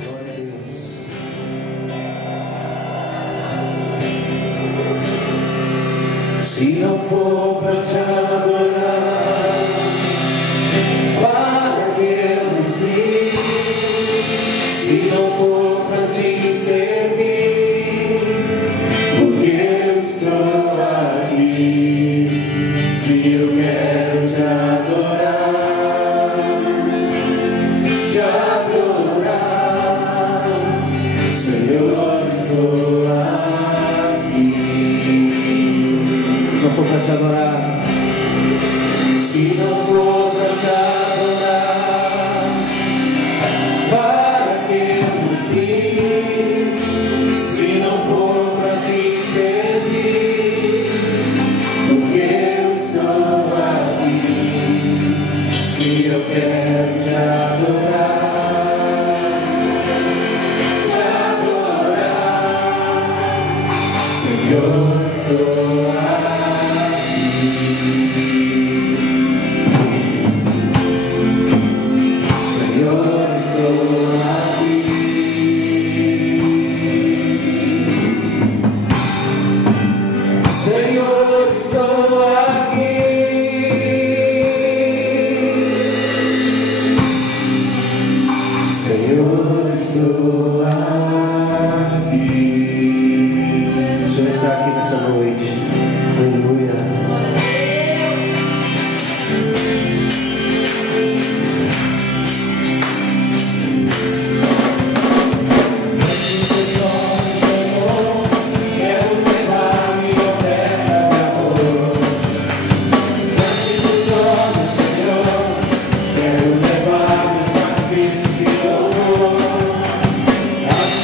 Glória a Deus. Se não for pra te adorar, para que eu nasci? Se não for pra te servir, porque eu estou aqui. Se eu quero te adorar, Senhor, estou aqui. Se não for pra te adorar, se não for pra te adorar, para que eu nasci? Se não for pra te servir, porque eu estou aqui. Se eu quero te adorar, Senhor, estou aqui. Senhor, estou aqui. Senhor, estou aqui. Senhor, estou aqui. O Senhor está aqui nessa noite. Aleluia. As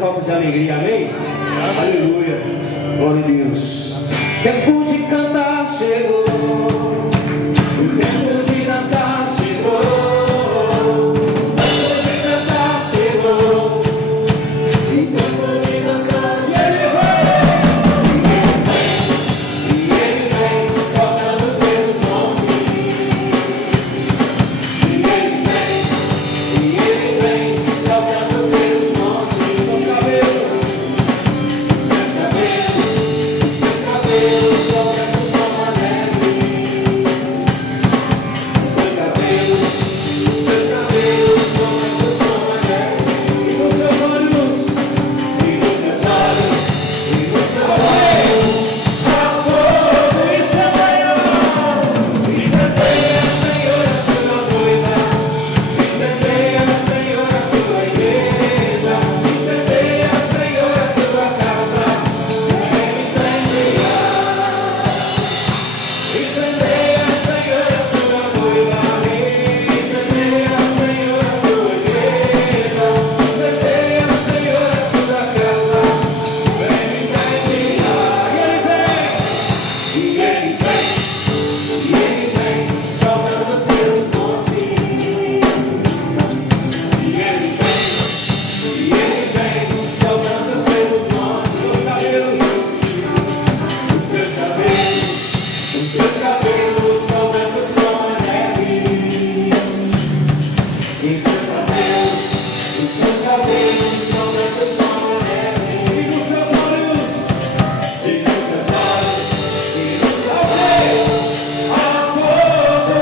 salto de alegria, amém? Aleluia, glória a Deus. Tempo de cantar chegou, o tempo de dançar chegou, o tempo de cantar chegou, o tempo de dançar chegou. E ele vem, soltando pelos montes. E ele vem, soltando pelos montes. Seus cabelos soltando como a neve. Seus cabelos soltando como a neve. E nos seus olhos, e nos seus olhos, e nos seus olhos, há fogo incendiar. Incendeia, Senhor, a tua noiva. Incendeia, Senhor, a tua igreja. Incendeia, Senhor, a tua casa. Vem incendiar. Incendeia, Senhor, a tua noiva. Incendeia, Senhor, a tua igreja. Incendeia, Senhor, a tua casa. Vem incendiar. E ele vem, soltando pelos montes. E ele vem, soltando pelos montes. Seus cabelos são brancos como a neve. E seus cabelos são brancos como a neve. E nos seus olhos, e nos seus olhos, e nos seus olhos, há fogo.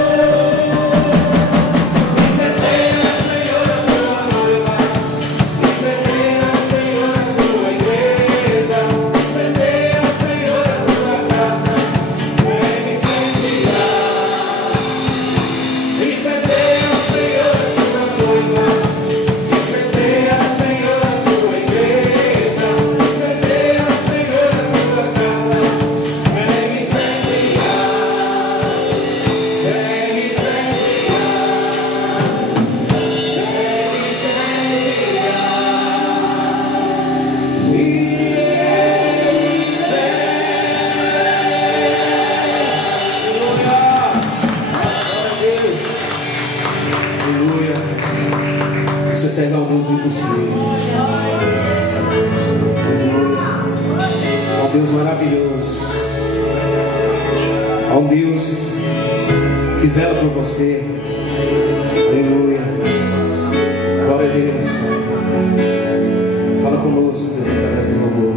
Incendeia, Senhor, a tua noiva. Incendeia, Senhor, a tua igreja. Incendeia, Senhor, a tua casa. Vem incendiar. Incendeia, Senhor, a tua noiva. Incendeia, Senhor, a tua igreja. Incendeia, Senhor, a tua casa. Vem incendiar. Vem Aleluia. Você serve a um Deus muito impossível. A um Deus maravilhoso. A um Deus que zela por você. Aleluia. Glória a Deus. Fala conosco, Deus, através do louvor.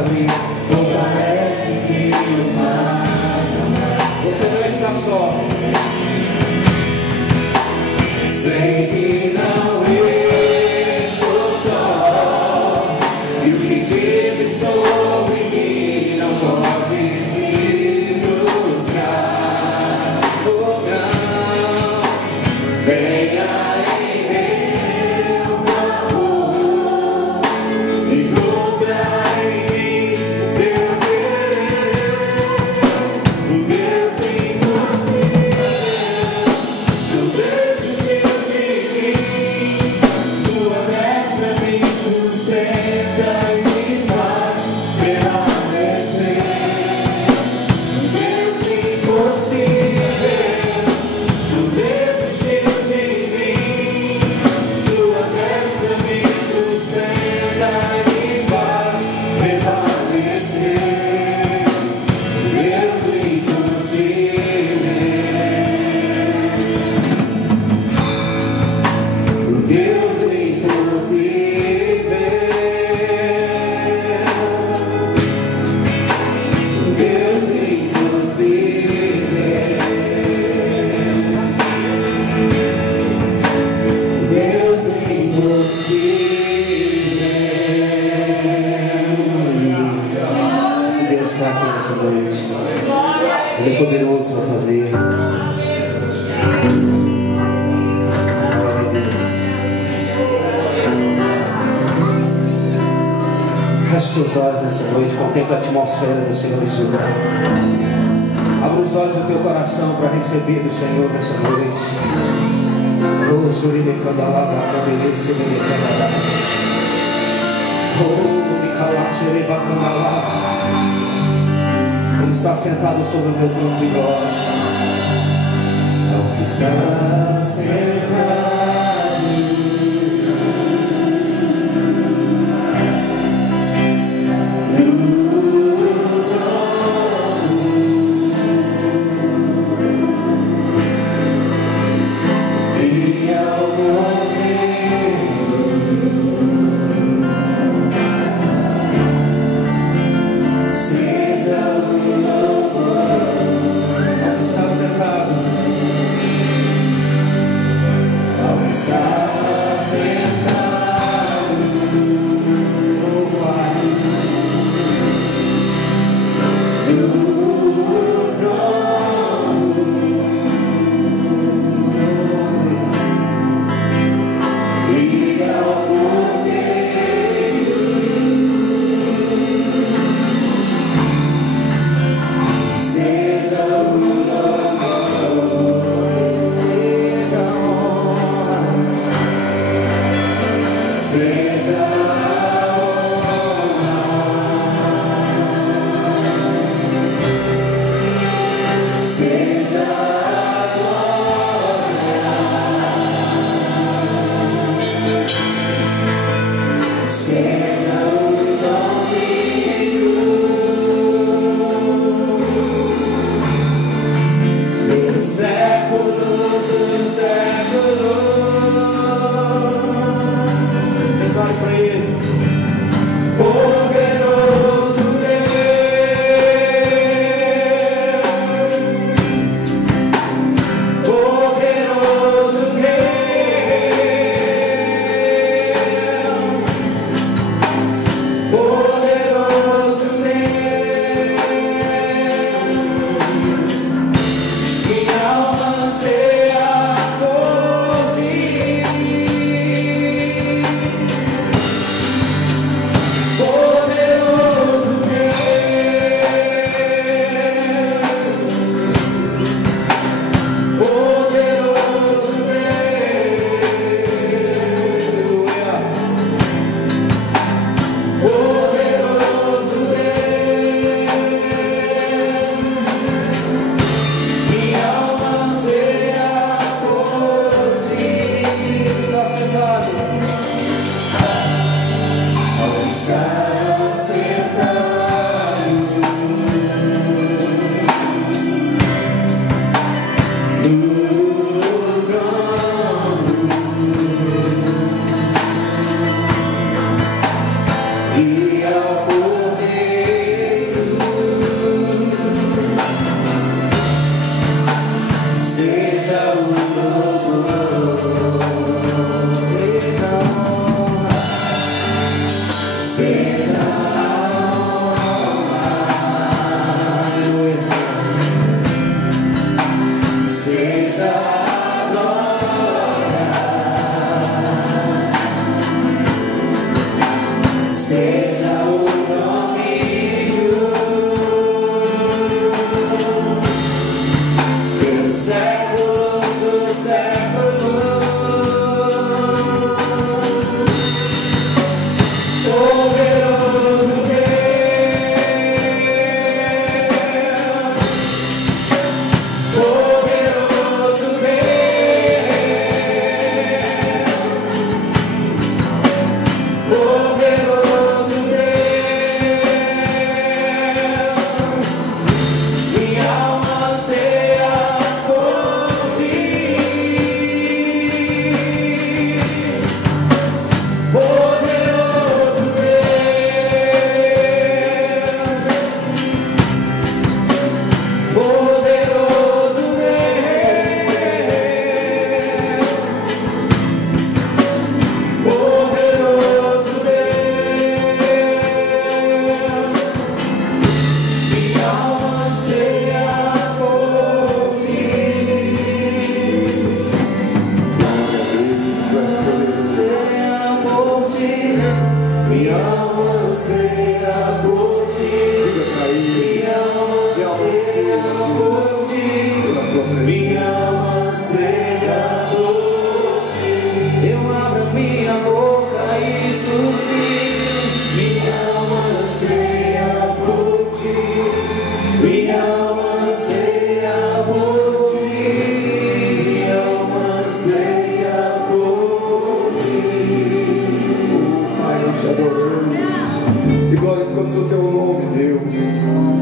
abrir. Ou parece que o mar não nasce. Você não está só. Sei que não estou só. E o que dizes sobre mim não pode se frustrar. Oh, não. Venha em meu favor e encontra em mim teu querer. O Deus impossível não desistiu de mim. Sua graça me sustenta e me faz permanecer. O Deus impossível não desistiu de mim. Sua graça me sustenta e me faz permanecer. O Deus impossível. O Deus impossível. O Deus impossível. Deus impossível. Esse Deus está aqui nessa noite. Ele é poderoso para fazer. Glória a Deus. Feche seus olhos nessa noite. Contemple a atmosfera do Senhor nesse lugar. Abra os olhos do teu coração para receber do Senhor nessa noite. Oh, Suride Candalaba, Candele, Sebele Candalaba. Oh, Micalá, Sereba Candalaba. Ele está sentado sobre o teu trono de glória. Está sentado e ao momento seja o louvor. Ele está sentado. Ao exaltamos o teu nome, Deus.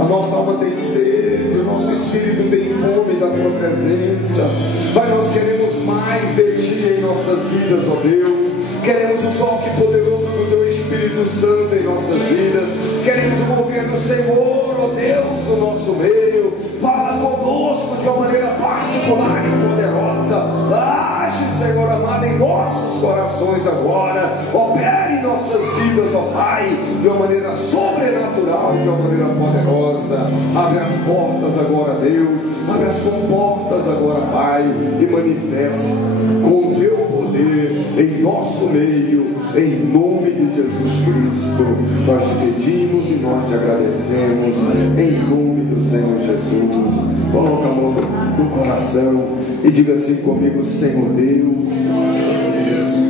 A nossa alma tem sede, o nosso espírito tem fome da tua presença. Pai, nós queremos mais de ti em nossas vidas, ó Deus. Queremos o toque poderoso do teu Espírito Santo em nossas vidas. Queremos o mover do Senhor, ó Deus, no nosso meio. Fala conosco de uma maneira particular e poderosa. Age, Senhor amado, em nossos corações agora. Opere em nossas vidas, ó Pai, de uma maneira sobrenatural, de uma maneira poderosa. Abre as portas agora, Deus. Abre as comportas agora, Pai, e manifeste com o teu poder em nosso meio, em nome de Jesus Cristo. Nós te pedimos e nós te agradecemos, em nome do Senhor Jesus. Coloca a mão no coração e diga assim comigo: Senhor Deus,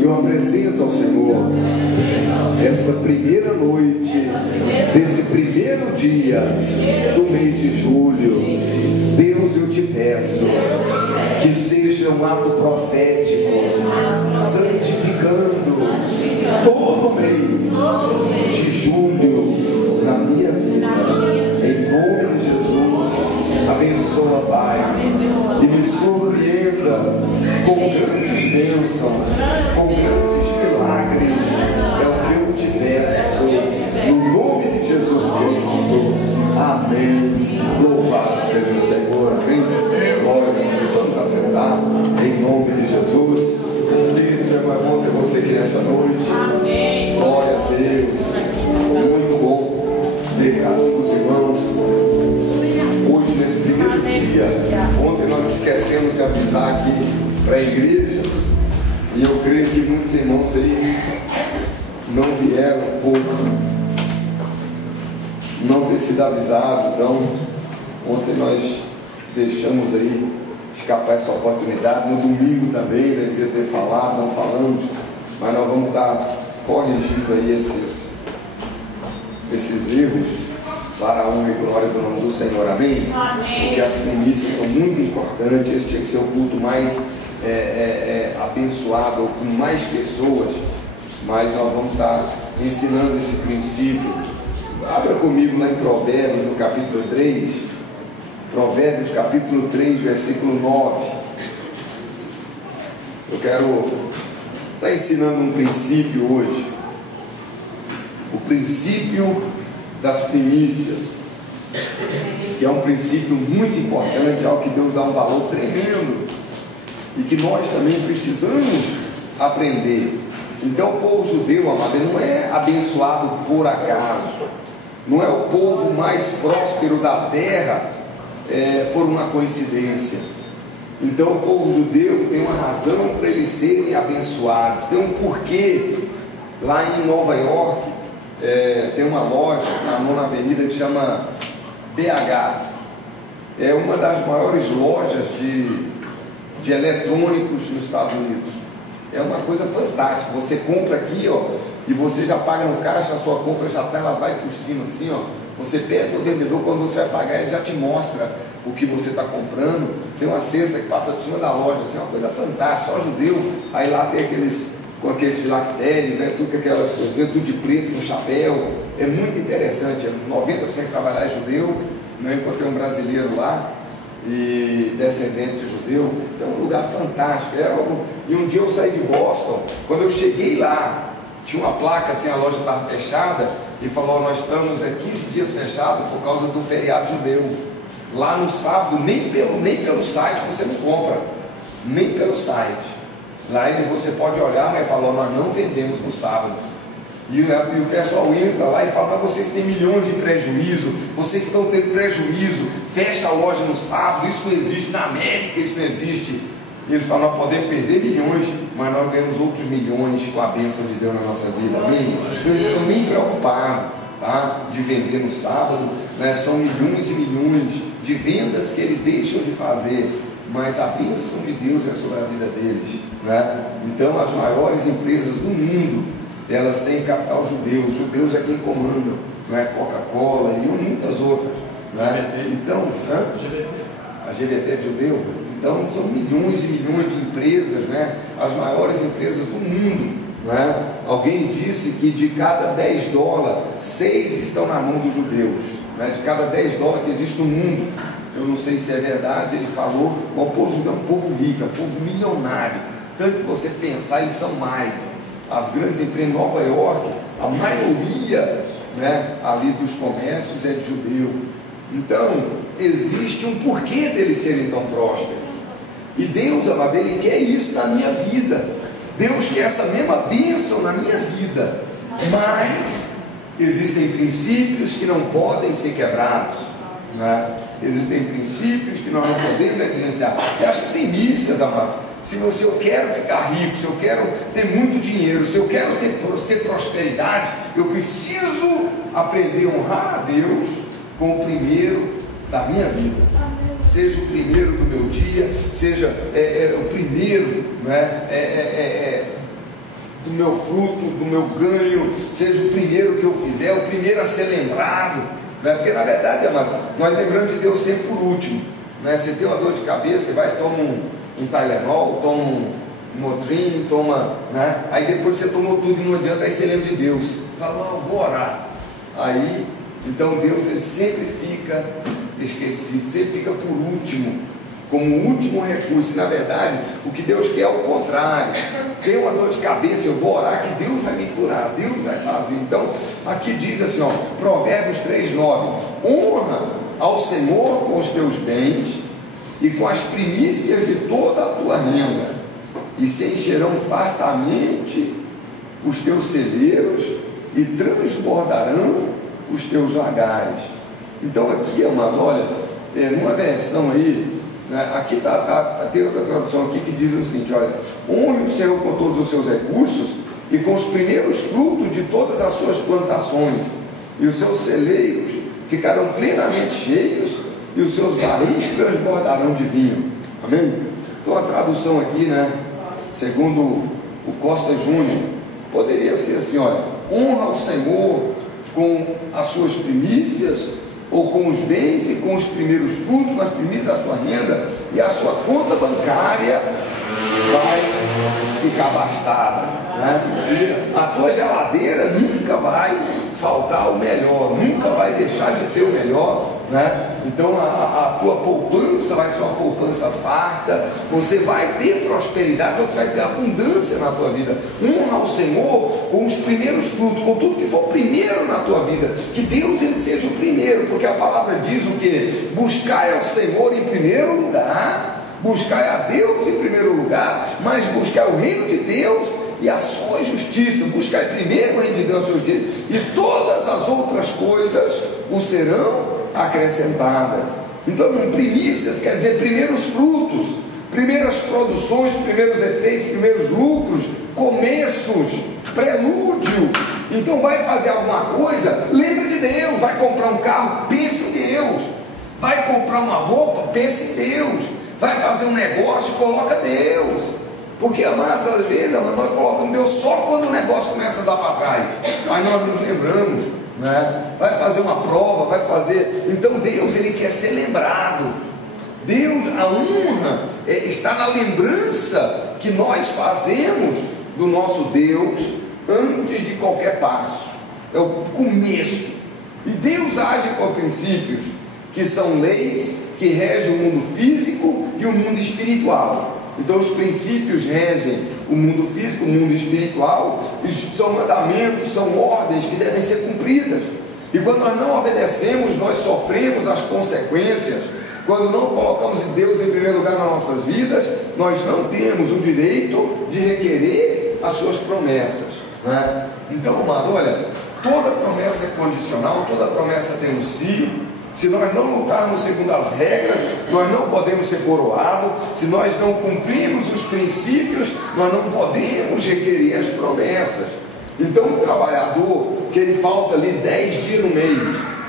eu apresento ao Senhor essa primeira noite desse primeiro dia do mês de julho. Deus, eu te peço que seja um ato profético, santificando todo mês de julho na minha vida, em nome de Jesus. Abençoa, Pai, e me surpreenda com grandes bênçãos, com grandes milagres. É o que eu te peço, no nome de Jesus Cristo. Amém. Louvado seja o Senhor. Amém. Glória a Deus. Vamos assentar em nome de Jesus. Deus, é bom ter você aqui nessa noite. Amém. Glória a Deus. Muito bom ter cada um dos irmãos hoje nesse primeiro dia. Ontem nós esquecemos de avisar aqui para a igreja, e eu creio que muitos irmãos aí não vieram por não ter sido avisado. Então ontem nós deixamos aí escapar essa oportunidade. No domingo também, né, devia ter falado, não falamos, mas nós vamos estar corrigindo aí esses erros para a honra e glória do nome do Senhor. Amém? Amém. Porque as primícias são muito importantes. Esse tinha que ser o culto mais abençoado, com mais pessoas, mas nós vamos estar ensinando esse princípio. Abra comigo lá em Provérbios, no capítulo 3. Provérbios, capítulo 3, versículo 9. Eu quero estar ensinando um princípio hoje. O princípio das primícias, que é um princípio muito importante, ao que Deus dá um valor tremendo e que nós também precisamos aprender. Então o povo judeu, amado, ele não é abençoado por acaso, não é o povo mais próspero da terra por uma coincidência. Então o povo judeu tem uma razão para eles serem abençoados, tem um porquê. Lá em Nova York tem uma loja na nona avenida que chama BH. É uma das maiores lojas de eletrônicos nos Estados Unidos. É uma coisa fantástica. Você compra aqui, ó, e você já paga no caixa, a sua compra já tá, ela vai por cima assim, ó. Você pega o vendedor, quando você vai pagar, ele já te mostra o que você está comprando. Tem uma cesta que passa por cima da loja, assim, uma coisa fantástica, só judeu. Aí lá tem com aqueles filactérios, né, tudo com aquelas coisinhas, tudo de preto, no chapéu. É muito interessante. 90% que trabalha é judeu. Eu encontrei um brasileiro lá, e descendente de judeu. Então é um lugar fantástico. E um dia eu saí de Boston. Quando eu cheguei lá, tinha uma placa assim, a loja estava fechada, e falou: nós estamos 15 dias fechados por causa do feriado judeu. Lá no sábado, nem pelo site você não compra, nem pelo site. Lá você pode olhar, mas falou: nós não vendemos no sábado. E o pessoal entra lá e fala: mas vocês têm milhões de prejuízo, vocês estão tendo prejuízo, fecha a loja no sábado, isso não existe, na América isso não existe. E eles falam: nós podemos perder milhões, mas nós ganhamos outros milhões com a bênção de Deus na nossa vida. Amém? Então eu não estou nem preocupado, tá, de vender no sábado, né? São milhões e milhões de vendas que eles deixam de fazer, mas a bênção de Deus é sobre a vida deles, né? Então as maiores empresas do mundo, elas têm capital judeu. Os judeus é quem comandam, não é? Coca-Cola e muitas outras, né? Então, a GVT é judeu. Então são milhões e milhões de empresas, né? As maiores empresas do mundo, não é? Alguém disse que de cada 10 dólares, 6 estão na mão dos judeus, não é? De cada 10 dólares que existe no mundo, eu não sei se é verdade, ele falou, o povo judeu é um povo rico, é um povo milionário, tanto que você pensar, eles são mais. As grandes empresas em Nova York, a maioria, né, ali dos comércios é de judeu. Então, existe um porquê deles serem tão prósperos. E Deus, amado, Ele quer isso na minha vida. Deus quer essa mesma bênção na minha vida. Mas existem princípios que não podem ser quebrados, né? Existem princípios que nós não podemos negligenciar. É as primícias, amados. Se eu quero ficar rico, se eu quero ter muito dinheiro, se eu quero ter prosperidade, eu preciso aprender a honrar a Deus com o primeiro da minha vida. Seja o primeiro do meu dia, seja o primeiro, né, do meu fruto, do meu ganho, seja o primeiro que eu fizer, o primeiro a ser lembrado, né? Porque na verdade, amados, nós lembramos de Deus sempre por último, né? Você tem uma dor de cabeça, você vai tomar um Tylenol, toma um Motrin, toma, né? Aí depois você tomou tudo e não adianta, aí você lembra de Deus, fala, eu vou orar. Aí, então Deus, ele sempre fica esquecido, sempre fica por último, como último recurso. E na verdade, o que Deus quer é o contrário. Tem uma dor de cabeça, eu vou orar que Deus vai me curar, Deus vai fazer. Então, aqui diz assim, ó, Provérbios 3:9: honra ao Senhor com os teus bens e com as primícias de toda a tua renda, e se encherão fartamente os teus celeiros e transbordarão os teus lagares. Então aqui, amado, olha, numa versão aí, né, aqui tem outra tradução aqui que diz o seguinte, olha, honre o Senhor com todos os seus recursos e com os primeiros frutos de todas as suas plantações, e os seus celeiros ficarão plenamente cheios, e os seus barris transbordarão de vinho. Amém? Então a tradução aqui, né, segundo o Costa Júnior, poderia ser assim, olha, honra o Senhor com as suas primícias, ou com os bens e com os primeiros frutos, com as primícias da sua renda, e a sua conta bancária vai ficar abastada, né? E a tua geladeira nunca vai faltar o melhor, nunca vai deixar de ter o melhor, né? Então a tua poupança vai ser uma poupança farta, você vai ter prosperidade, você vai ter abundância na tua vida. Honra ao Senhor com os primeiros frutos, com tudo que for primeiro na tua vida, que Deus ele seja o primeiro, porque a palavra diz o que? Buscai ao Senhor em primeiro lugar, buscai a Deus em primeiro lugar, mas buscai o reino de Deus e a sua justiça. Buscai primeiro o reino de Deus e a sua justiça, e todas as outras coisas o serão acrescentadas. Então, primícias quer dizer primeiros frutos, primeiras produções, primeiros efeitos, primeiros lucros, começos, prelúdio. Então, vai fazer alguma coisa, lembra de Deus. Vai comprar um carro, pense em Deus. Vai comprar uma roupa, pense em Deus. Vai fazer um negócio, coloca Deus. Porque, amados, às vezes nós colocamos Deus só quando o negócio começa a dar para trás, aí nós nos lembramos, né? Vai fazer uma prova, vai fazer. Então Deus, ele quer ser lembrado. Deus, a honra está na lembrança que nós fazemos do nosso Deus antes de qualquer passo. É o começo. E Deus age com princípios que são leis que regem o mundo físico e o mundo espiritual. Então os princípios regem o mundo físico, o mundo espiritual, são mandamentos, são ordens que devem ser cumpridas. E quando nós não obedecemos, nós sofremos as consequências. Quando não colocamos Deus em primeiro lugar nas nossas vidas, nós não temos o direito de requerer as suas promessas, né? Então, amado, olha, toda promessa é condicional, toda promessa tem um sim. Se nós não lutarmos segundo as regras, nós não podemos ser coroados. Se nós não cumprimos os princípios, nós não podemos requerer as promessas. Então o trabalhador, que ele falta ali 10 dias no mês,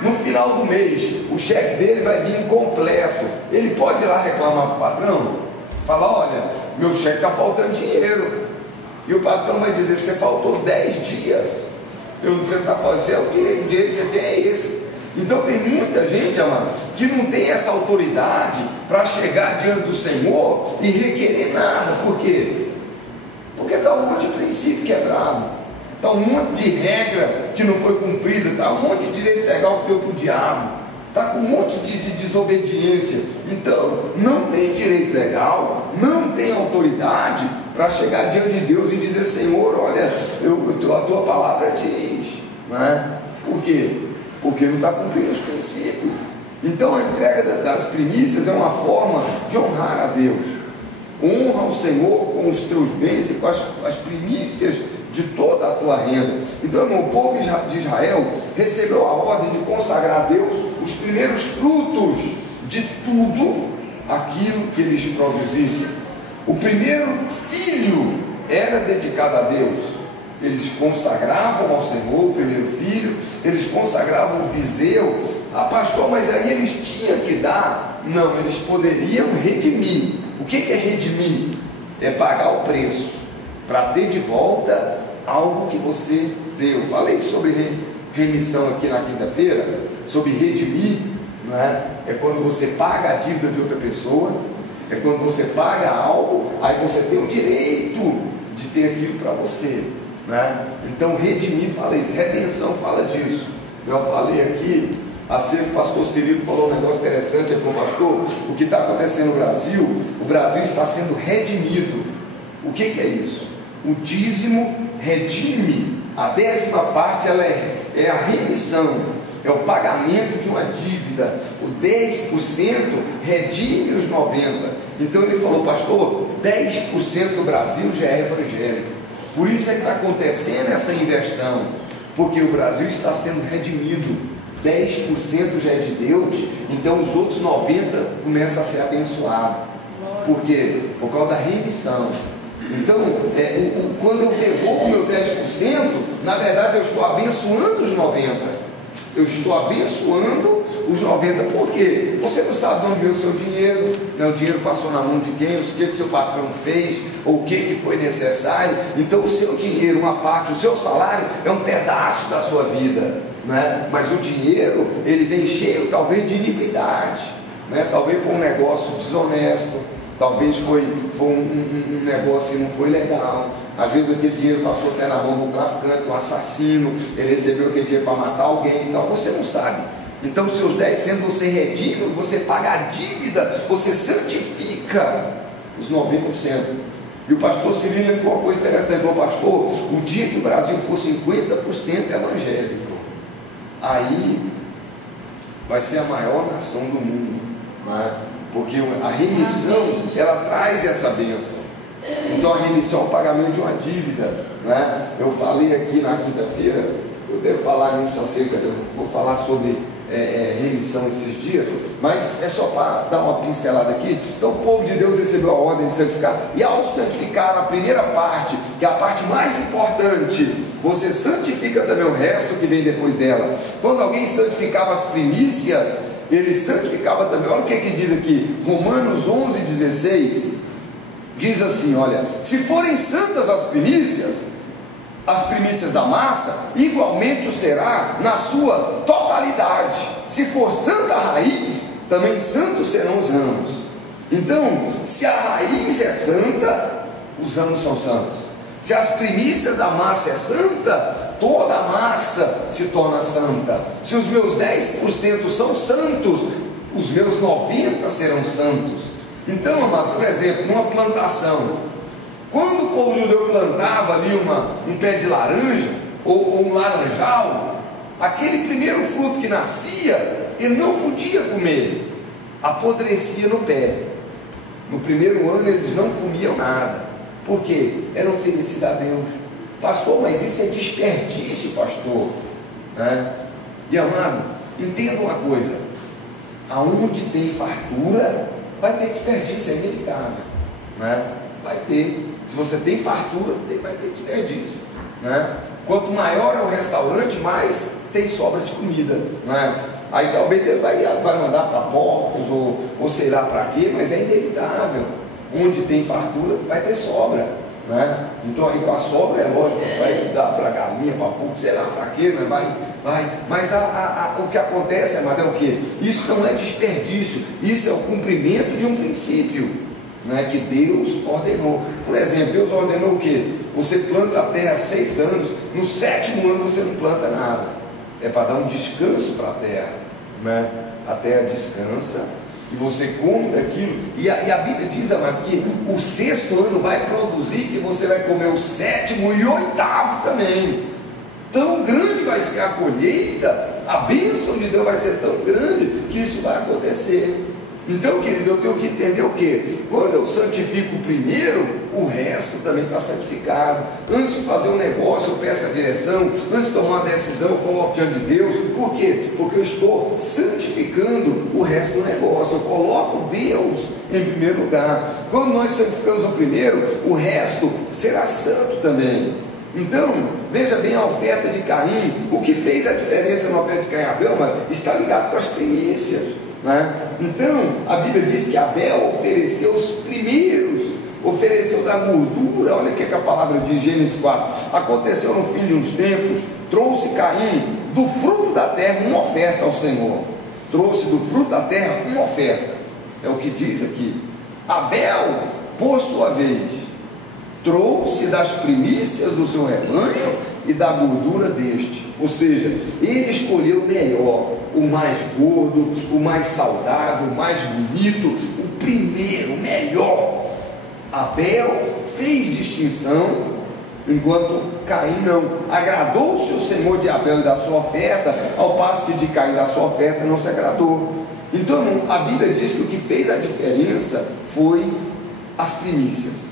no final do mês, o cheque dele vai vir incompleto. Ele pode ir lá reclamar para o patrão, falar, olha, meu cheque está faltando dinheiro. E o patrão vai dizer, você faltou 10 dias. Você está fazendo, o direito que você tem é esse. Então tem muita gente, amado, que não tem essa autoridade para chegar diante do Senhor e requerer nada. Por quê? Porque está um monte de princípio quebrado, está um monte de regra que não foi cumprida, está um monte de direito legal que deu para o diabo, está com um monte de desobediência. Então, não tem direito legal, não tem autoridade para chegar diante de Deus e dizer: Senhor, olha, a tua palavra diz, não é? Por quê? Porque não está cumprindo os princípios. Então, a entrega das primícias é uma forma de honrar a Deus. Honra o Senhor com os teus bens e com as primícias de toda a tua renda. Então, irmão, o povo de Israel recebeu a ordem de consagrar a Deus os primeiros frutos de tudo aquilo que eles produzissem. O primeiro filho era dedicado a Deus. Eles consagravam ao Senhor o primeiro filho, eles consagravam o bezerro. Ah, pastor, mas aí eles tinham que dar? Não, eles poderiam redimir. O que é redimir? É pagar o preço para ter de volta algo que você deu. Falei sobre remissão aqui na quinta-feira, sobre redimir, não é? É quando você paga a dívida de outra pessoa, é quando você paga algo, aí você tem o direito de ter aquilo para você, não é? Então, redimir fala isso, redenção fala disso. Eu falei aqui, assim o pastor Cirilo falou um negócio interessante. Ele falou: pastor, o que está acontecendo no Brasil, o Brasil está sendo redimido. O que é isso? O dízimo redime, a 10ª parte ela é a remissão, é o pagamento de uma dívida. O 10% redime os 90%. Então ele falou: pastor, 10% do Brasil já é evangélico. Por isso é que está acontecendo essa inversão, porque o Brasil está sendo redimido. 10% já é de Deus, então os outros 90% começam a ser abençoados. Por quê? Por causa da remissão. Então, quando eu devolvo o meu 10%, na verdade eu estou abençoando os 90%. Eu estou abençoando os 90%. Por quê? Você não sabe de onde veio o seu dinheiro, né? O dinheiro passou na mão de quem, o que seu patrão fez, ou o que foi necessário. Então o seu dinheiro, uma parte, o seu salário é um pedaço da sua vida, né? Mas o dinheiro, ele vem cheio talvez de iniquidade, né? Talvez foi um negócio desonesto, talvez foi um negócio que não foi legal. Às vezes aquele dinheiro passou até na mão do traficante, um assassino, ele recebeu aquele dinheiro para matar alguém, então você não sabe. Então os seus 10% você redime, você paga a dívida, você santifica os 90%. E o pastor Cirilo falou uma coisa interessante. Ele falou: pastor, o dia que o Brasil for 50% evangélico, aí vai ser a maior nação do mundo, né? Porque a remissão, ela traz essa bênção. Então a remissão é o pagamento de uma dívida, né? Eu falei aqui na quinta-feira, eu devo falar nisso acerca, eu vou falar sobre remissão esses dias, mas é só para dar uma pincelada aqui. Então o povo de Deus recebeu a ordem de santificar, e ao santificar a primeira parte, que é a parte mais importante, você santifica também o resto que vem depois dela. Quando alguém santificava as primícias, ele santificava também. Olha o que diz aqui, Romanos 11:16, diz assim: olha, se forem santas as primícias da massa, igualmente o será na sua totalidade. Se for santa a raiz, também santos serão os ramos. Então, se a raiz é santa, os ramos são santos. Se as primícias da massa é santa, toda a massa se torna santa. Se os meus 10% são santos, os meus 90% serão santos. Então, amado, por exemplo, numa plantação, quando o povo judeu plantava ali um pé de laranja ou um laranjal, aquele primeiro fruto que nascia, ele não podia comer, apodrecia no pé. No primeiro ano eles não comiam nada, porque era oferecido a Deus. Pastor, mas isso é desperdício, pastor, né? E amado, entenda uma coisa: aonde tem fartura, vai ter desperdício, é inevitável, né? Vai ter. Se você tem fartura, vai ter desperdício, né? Quanto maior é o restaurante, mais tem sobra de comida, né? Aí talvez ele vai mandar para porcos ou sei lá para quê, mas é inevitável. Onde tem fartura, vai ter sobra, né? Então aí com a sobra, é lógico, vai dar para galinha, para porco, sei lá para quê, mas vai. Mas o que acontece, amado, é o quê? Isso não é desperdício, isso é o cumprimento de um princípio. não é que Deus ordenou. Por exemplo, Deus ordenou o quê? Você planta a terra 6 anos, no 7º ano você não planta nada. É para dar um descanso para a terra, né? A terra descansa e você come daquilo. E a Bíblia diz, amado, que o 6º ano vai produzir que você vai comer o 7º e o 8º também. Tão grande vai ser a colheita, a bênção de Deus vai ser tão grande que isso vai acontecer. Então, querido, eu tenho que entender o quê? Quando eu santifico o primeiro, o resto também está santificado. Antes de fazer um negócio, eu peço a direção. Antes de tomar uma decisão, eu coloco diante de Deus. Por quê? Porque eu estou santificando o resto do negócio. Eu coloco Deus em primeiro lugar. Quando nós santificamos o primeiro, o resto será santo também. Então, veja bem a oferta de Caim. O que fez a diferença na oferta de Caim e Abel, mas está ligado com as primícias, né? Então, a Bíblia diz que Abel ofereceu os primeiros, ofereceu da gordura. Olha o que a palavra diz, Gênesis 4. Aconteceu no fim de uns tempos, trouxe Caim do fruto da terra uma oferta ao Senhor. Trouxe do fruto da terra uma oferta. É o que diz aqui. Abel, por sua vez, trouxe das primícias do seu rebanho e da gordura deste. Ou seja, ele escolheu o melhor, o mais gordo, o mais saudável, o mais bonito, o primeiro, o melhor. Abel fez distinção, enquanto Caim não. Agradou-se o Senhor de Abel e da sua oferta, ao passo que de Caim da sua oferta não se agradou. Então a Bíblia diz que o que fez a diferença foi as primícias.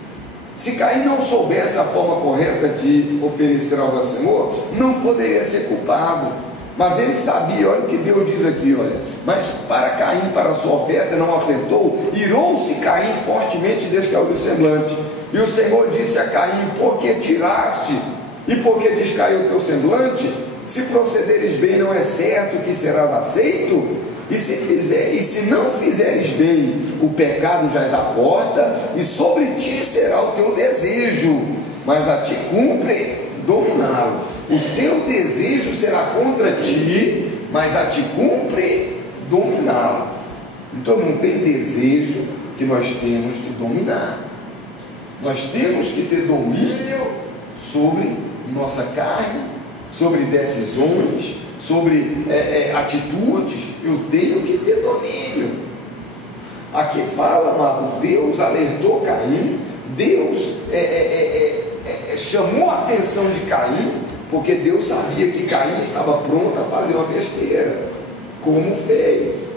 Se Caim não soubesse a forma correta de oferecer algo ao Senhor, não poderia ser culpado. Mas ele sabia, olha o que Deus diz aqui, olha. Mas para Caim, para a sua oferta, não atentou, irou-se Caim fortemente e descaiu o semblante. E o Senhor disse a Caim: por que tiraste e por que descaiu o teu semblante? Se procederes bem, não é certo que serás aceito? E se não fizeres bem, o pecado jaz à porta, e sobre ti será o teu desejo, mas a ti cumpre dominá-lo. O seu desejo será contra ti, mas a ti cumpre dominá-lo. Então não tem desejo que nós temos que dominar. Nós temos que ter domínio sobre nossa carne, sobre decisões, sobre atitudes. Eu tenho que ter domínio. Aqui fala, amado, Deus alertou Caim, Deus chamou a atenção de Caim, porque Deus sabia que Caim estava pronto a fazer uma besteira, como fez.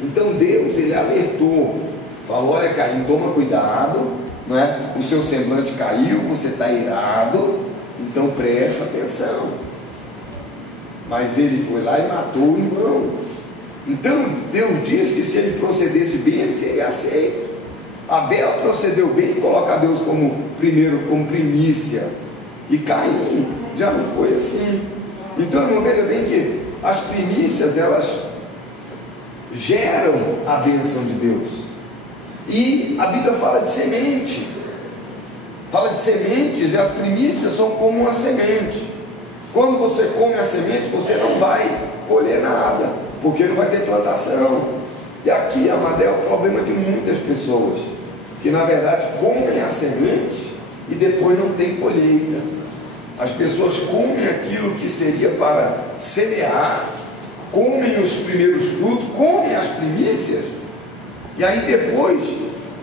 Então Deus, ele alertou, falou: olha Caim, toma cuidado, não é? O seu semblante caiu, você está irado, então presta atenção. Mas ele foi lá e matou o irmão. Então Deus disse que se ele procedesse bem, ele seria aceito. Abel procedeu bem e coloca Deus como primeiro, como primícia. E Caim já não foi assim. Então, irmão, veja bem que as primícias, elas geram a bênção de Deus. E a Bíblia fala de semente. Fala de sementes, e as primícias são como uma semente. Quando você come a semente, você não vai colher nada, porque não vai ter plantação. E aqui, amado, é o problema de muitas pessoas, que na verdade comem a semente e depois não tem colheita. As pessoas comem aquilo que seria para semear, comem os primeiros frutos, comem as primícias, e aí depois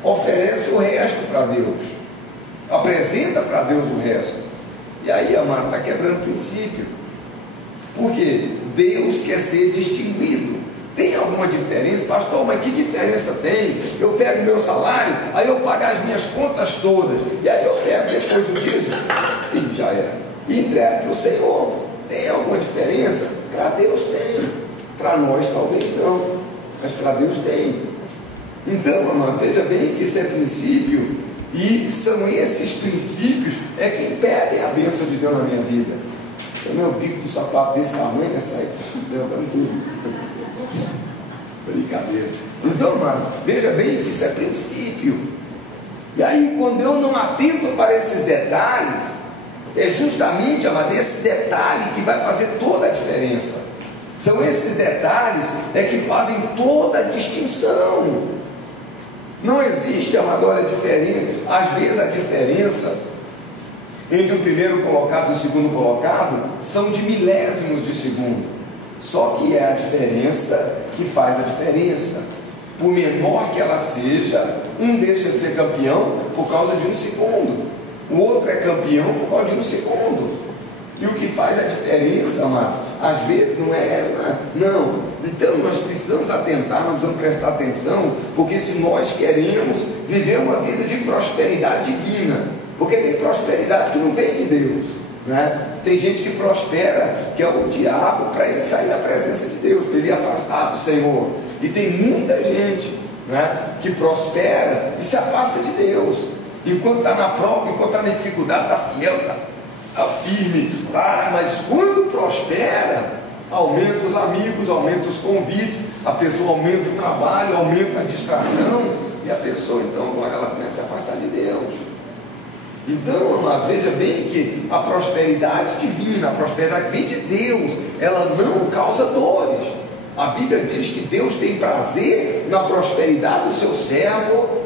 oferece o resto para Deus, apresenta para Deus o resto. E aí, amado, está quebrando o princípio. Porque Deus quer ser distinguido. Tem alguma diferença? Pastor, mas que diferença tem? Eu pego meu salário, aí eu pago as minhas contas todas, e aí eu pego depois do dízimo, e já era, e entrego para o Senhor. Tem alguma diferença? Para Deus tem. Para nós talvez não, mas para Deus tem. Então, amado, veja bem que isso é princípio. E são esses princípios que impedem a bênção de Deus na minha vida. O meu bico do sapato desse tamanho, sai levando tudo. Brincadeira. Então, mano, veja bem que isso é princípio. E aí, quando eu não atento para esses detalhes, é justamente, amado, esse detalhe que vai fazer toda a diferença. São esses detalhes que fazem toda a distinção. Não existe, amado, olha, diferença. Às vezes a diferença entre o primeiro colocado e o segundo colocado são de milésimos de segundo. Só que é a diferença que faz a diferença. Por menor que ela seja, um deixa de ser campeão por causa de um segundo, o outro é campeão por causa de um segundo. E o que faz a diferença, amado, às vezes não é, não. Então nós precisamos atentar, nós precisamos prestar atenção, porque se nós queremos viver uma vida de prosperidade divina, porque tem prosperidade que não vem de Deus, né? Tem gente que prospera, que é o diabo, para ele sair da presença de Deus, para ele afastar do Senhor. E tem muita gente, né, que prospera e se afasta de Deus. Enquanto está na prova, enquanto está na dificuldade, está fiel, está firme, mas quando prospera, aumenta os amigos, aumenta os convites, a pessoa aumenta o trabalho, aumenta a distração, e a pessoa então agora ela começa a se afastar de Deus. Então, veja bem que a prosperidade divina, a prosperidade que vem de Deus, ela não causa dores. A Bíblia diz que Deus tem prazer na prosperidade do seu servo.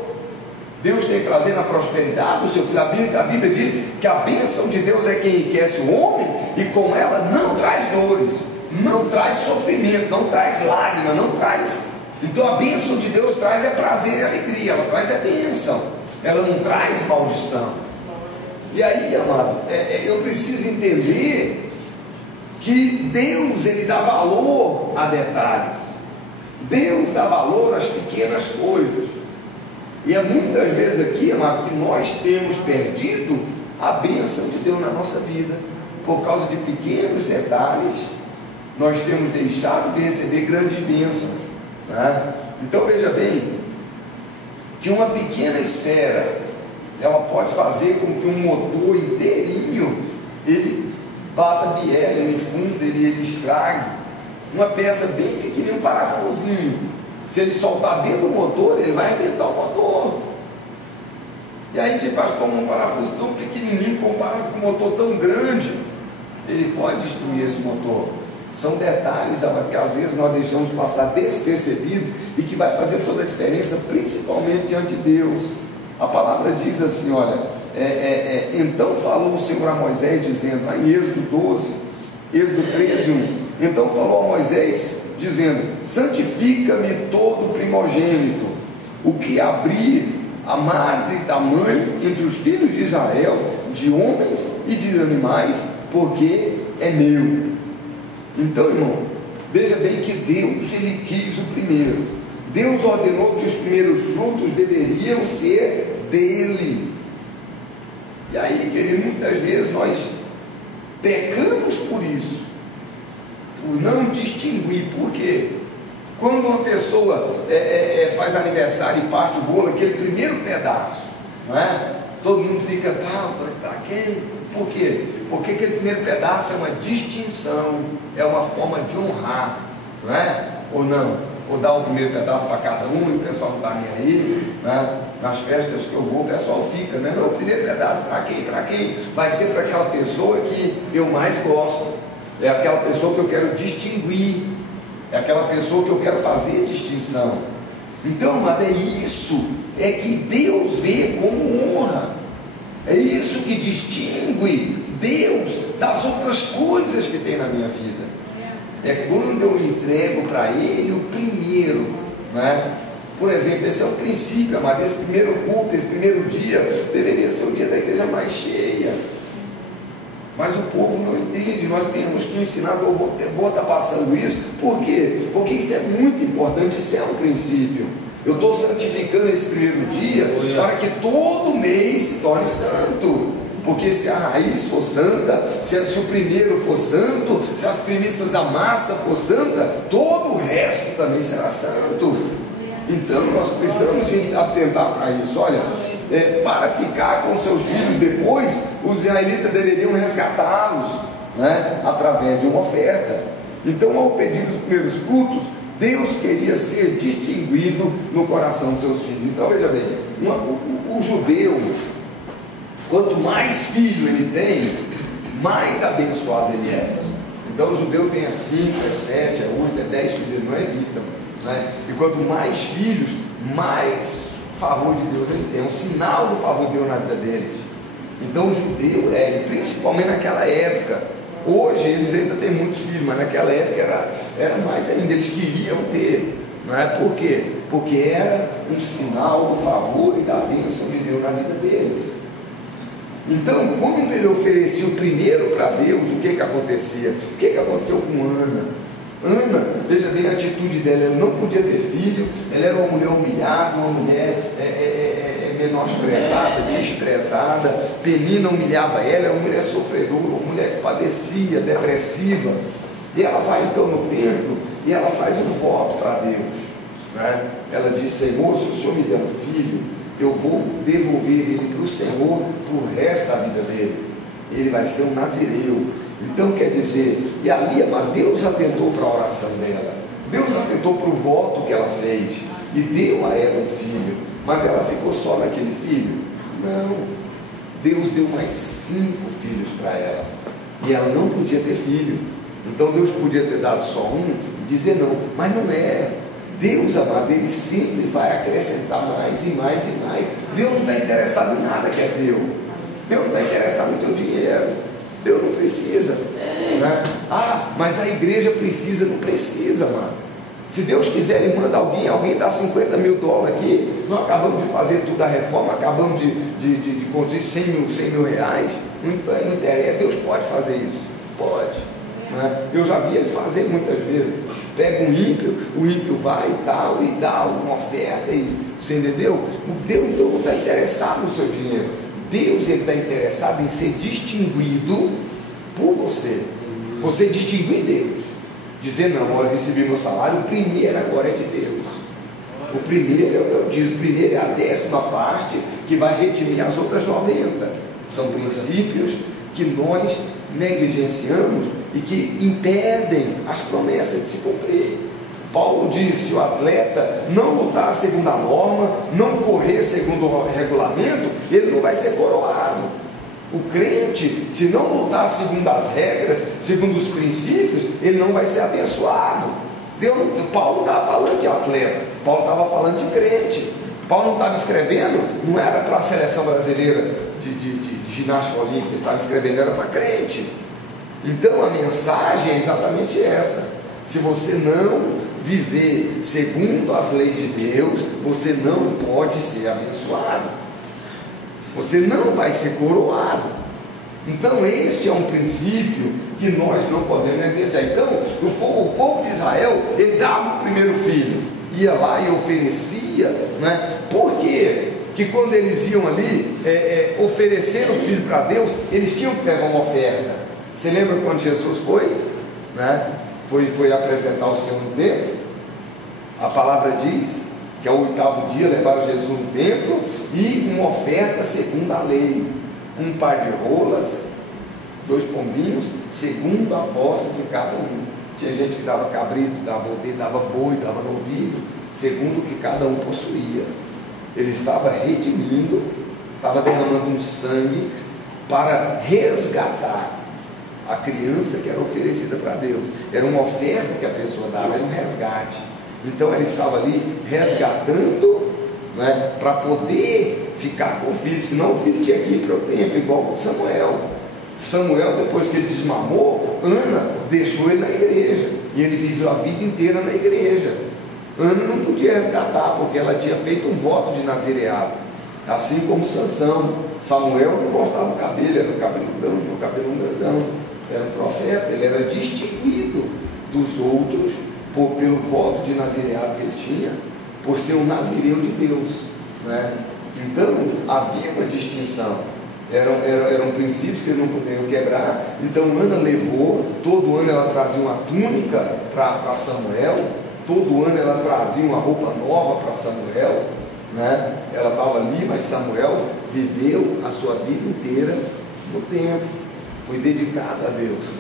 Deus tem prazer na prosperidade do seu filho. A Bíblia diz que a bênção de Deus é que enriquece o homem, e com ela não traz dores, não traz sofrimento, não traz lágrima, não traz. Então a bênção de Deus traz é prazer e alegria, ela traz é bênção, ela não traz maldição. E aí, amado, eu preciso entender que Deus, ele dá valor a detalhes. Deus dá valor às pequenas coisas. E é muitas vezes aqui, amado, que nós temos perdido a bênção de Deus na nossa vida. Por causa de pequenos detalhes, nós temos deixado de receber grandes bênçãos, né? Então veja bem, que uma pequena esfera, ela pode fazer com que um motor inteirinho, ele bata biela, ele funda, ele estrague. Uma peça bem pequenininha, um parafusinho, se ele soltar dentro do motor, ele vai arrebentar o motor. E aí, tipo, pastor, um parafuso tão pequenininho comparado com um motor tão grande, ele pode destruir esse motor. São detalhes, amados, que às vezes nós deixamos passar despercebidos e que vai fazer toda a diferença, principalmente diante de Deus. A palavra diz assim, olha, então falou o Senhor a Moisés, dizendo, lá em Êxodo 12, Êxodo 13, 1, então falou a Moisés, dizendo, santifica-me todo primogênito, o que abrir a madre da mãe entre os filhos de Israel, de homens e de animais, porque é meu. Então, irmão, veja bem que Deus, ele quis o primeiro. Deus ordenou que os primeiros frutos deveriam ser dele. E aí, querido, muitas vezes nós pecamos por isso, por não distinguir. Por quê? Quando uma pessoa faz aniversário e parte o bolo, aquele primeiro pedaço, não é? Todo mundo fica, tá quem? Por quê? Porque aquele primeiro pedaço é uma distinção, é uma forma de honrar, não é? Ou não? Ou dar o primeiro pedaço para cada um, e o pessoal não está nem aí, né? Nas festas que eu vou, o pessoal fica, né? Não, o primeiro pedaço para quem? Para quem? Vai ser para aquela pessoa que eu mais gosto, é aquela pessoa que eu quero distinguir, é aquela pessoa que eu quero fazer distinção. Então, amado, é isso, é que Deus vê como honra, é isso que distingue Deus das outras coisas que tem na minha vida. É quando eu entrego para Ele o primeiro, né? Por exemplo, esse é o princípio, amado. Esse primeiro culto, esse primeiro dia, deveria ser o dia da igreja mais cheia. Mas o povo não entende, nós temos que ensinar, eu vou estar passando isso. Por quê? Porque isso é muito importante, isso é um princípio. Eu estou santificando esse primeiro dia para que todo mês se torne santo. Porque se a raiz for santa, se o primeiro for santo, se as primícias da massa for santa, todo o resto também será santo. Então nós precisamos de atentar para isso. Olha, para ficar com seus filhos depois, os israelitas deveriam resgatá-los, né, através de uma oferta. Então, ao pedir os primeiros frutos, Deus queria ser distinguido no coração dos seus filhos. Então veja bem, o judeu, quanto mais filho ele tem, mais abençoado ele é. Então o judeu tem 5, 7, 8, 10 filhos, não evitam, né? E quanto mais filhos, mais favor de Deus ele tem, um sinal do favor de Deus na vida deles. Então o judeu, principalmente naquela época, hoje eles ainda têm muitos filhos, mas naquela época era mais ainda, eles queriam ter, não é? Por quê? Porque era um sinal do favor e da bênção de Deus na vida deles. Então, quando ele oferecia o primeiro para Deus, o que acontecia? O que aconteceu com Ana? Ana, veja bem a atitude dela, ela não podia ter filho, ela era uma mulher humilhada, uma mulher menosprezada, desprezada. Penina humilhava ela, era uma mulher sofredora, uma mulher que padecia, depressiva. E ela vai então no templo e ela faz um voto para Deus, né? Ela diz: Senhor, se o Senhor me der um filho, eu vou devolver ele para o Senhor por resto da vida dele. Ele vai ser um nazireu. Então quer dizer, e ali, mas Deus atentou para a oração dela, Deus atentou para o voto que ela fez e deu a ela um filho. Mas ela ficou só naquele filho? Não. Deus deu mais 5 filhos para ela e ela não podia ter filho. Então Deus podia ter dado só um e dizer não, mas não é. Deus, amado, ele sempre vai acrescentar mais e mais e mais. Deus não está interessado em nada que é teu. Deus não está interessado no teu dinheiro. Deus não precisa, né? Ah, mas a igreja precisa. Não precisa, mano. Se Deus quiser, ele manda alguém dá $50 mil aqui. Nós acabamos de fazer tudo a reforma, acabamos de construir 100 mil reais. Não interessa, Deus pode fazer isso. Pode, né? Eu já vi ele fazer muitas vezes. Pega um ímpio, o ímpio vai e tal, e dá uma oferta, e, você entendeu? O Deus não está interessado no seu dinheiro. Deus está interessado em ser distinguido por você. Você distinguir Deus. Dizer: não, eu recebi meu salário, o primeiro agora é de Deus. O primeiro, eu digo, o primeiro é a 10ª parte que vai redimir as outras 90. São princípios que nós negligenciamos e que impedem as promessas de se cumprir. Paulo disse: o atleta não lutar segundo a norma, não correr segundo o regulamento, ele não vai ser coroado. O crente, se não lutar segundo as regras, segundo os princípios, ele não vai ser abençoado. Paulo não estava falando de atleta, Paulo estava falando de crente. Paulo não estava escrevendo, não era para a seleção brasileira de ginástica olímpica, ele estava escrevendo, era para crente. Então a mensagem é exatamente essa: se você não viver segundo as leis de Deus, você não pode ser abençoado, você não vai ser coroado. Então este é um princípio que nós não podemos negligenciar. Então o povo de Israel, ele dava o primeiro filho, ia lá e oferecia, né? Por quê? Que quando eles iam ali oferecer o filho para Deus, eles tinham que levar uma oferta. Você lembra quando Jesus foi, né? Foi apresentar o Senhor no templo? A palavra diz que ao 8º dia levaram Jesus no templo e uma oferta segundo a lei: um par de rolas, 2 pombinhos, segundo a posse de cada um. Tinha gente que dava cabrito, dava ovelha, dava boi, dava novilho, segundo o que cada um possuía. Ele estava redimindo, estava derramando um sangue para resgatar a criança que era oferecida para Deus. Era uma oferta que a pessoa dava, era um resgate. Então ela estava ali resgatando, né, para poder ficar com o filho, senão o filho tinha que ir para o templo, igual Samuel. Samuel, depois que ele desmamou, Ana deixou ele na igreja, e ele viveu a vida inteira na igreja. Ana não podia resgatar, porque ela tinha feito um voto de nazireado, assim como Sansão. Samuel não cortava o cabelo, era o cabelão grandão, era um profeta, ele era distinguido dos outros pelo voto de nazireado que ele tinha, por ser um nazireu de Deus, né? Então havia uma distinção, eram princípios que eles não poderiam quebrar. Então Ana levou, todo ano ela trazia uma túnica para Samuel, todo ano ela trazia uma roupa nova para Samuel, né? Ela estava ali, mas Samuel viveu a sua vida inteira no templo, foi dedicado a Deus.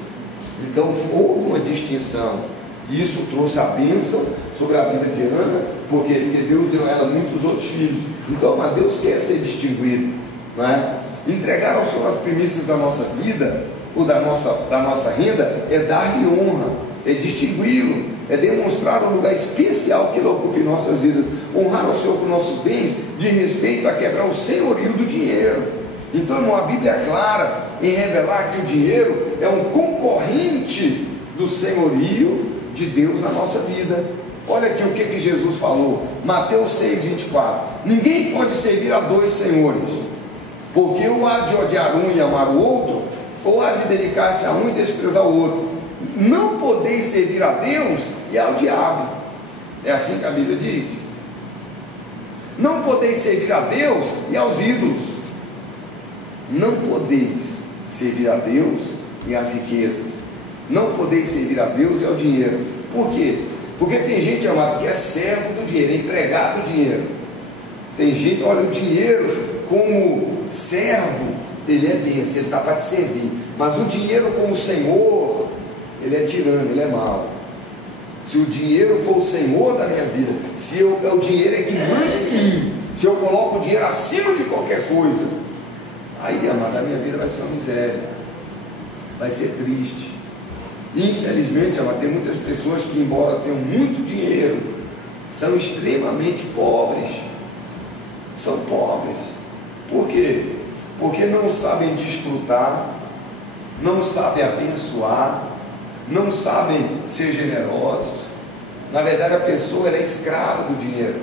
Então houve uma distinção, e isso trouxe a bênção sobre a vida de Ana, porque Deus deu a ela muitos outros filhos. Então, mas Deus quer ser distinguido, não é? Entregar ao Senhor as primícias da nossa vida, ou da nossa renda, é dar-lhe honra, é distingui-lo, é demonstrar um lugar especial que Ele ocupa em nossas vidas. Honrar ao Senhor com nossos bens, de respeito a quebrar o senhorio do dinheiro. Então, irmão, a Bíblia é clara em revelar que o dinheiro é um concorrente do senhorio de Deus na nossa vida. Olha aqui o que Jesus falou, Mateus 6,24. Ninguém pode servir a dois senhores, porque ou há de odiar um e amar o outro, ou há de dedicar-se a um e desprezar o outro. Não podeis servir a Deus e ao diabo. É assim que a Bíblia diz. Não podeis servir a Deus e aos ídolos. Não podeis servir a Deus e às riquezas. Não podeis servir a Deus e ao dinheiro. Por quê? Porque tem gente, amado, que é servo do dinheiro, é empregado do dinheiro. Tem gente, olha, o dinheiro como servo, ele é bênção, ele está para te servir. Mas o dinheiro como senhor, ele é tirano, ele é mau. Se o dinheiro for o senhor da minha vida, se o dinheiro é que manda em mim, se eu coloco o dinheiro acima de qualquer coisa, aí, amado, a minha vida vai ser uma miséria, vai ser triste. Infelizmente, amado, tem muitas pessoas que, embora tenham muito dinheiro, são extremamente pobres. São pobres. Por quê? Porque não sabem desfrutar, não sabem abençoar, não sabem ser generosos. Na verdade, a pessoa ela é escrava do dinheiro.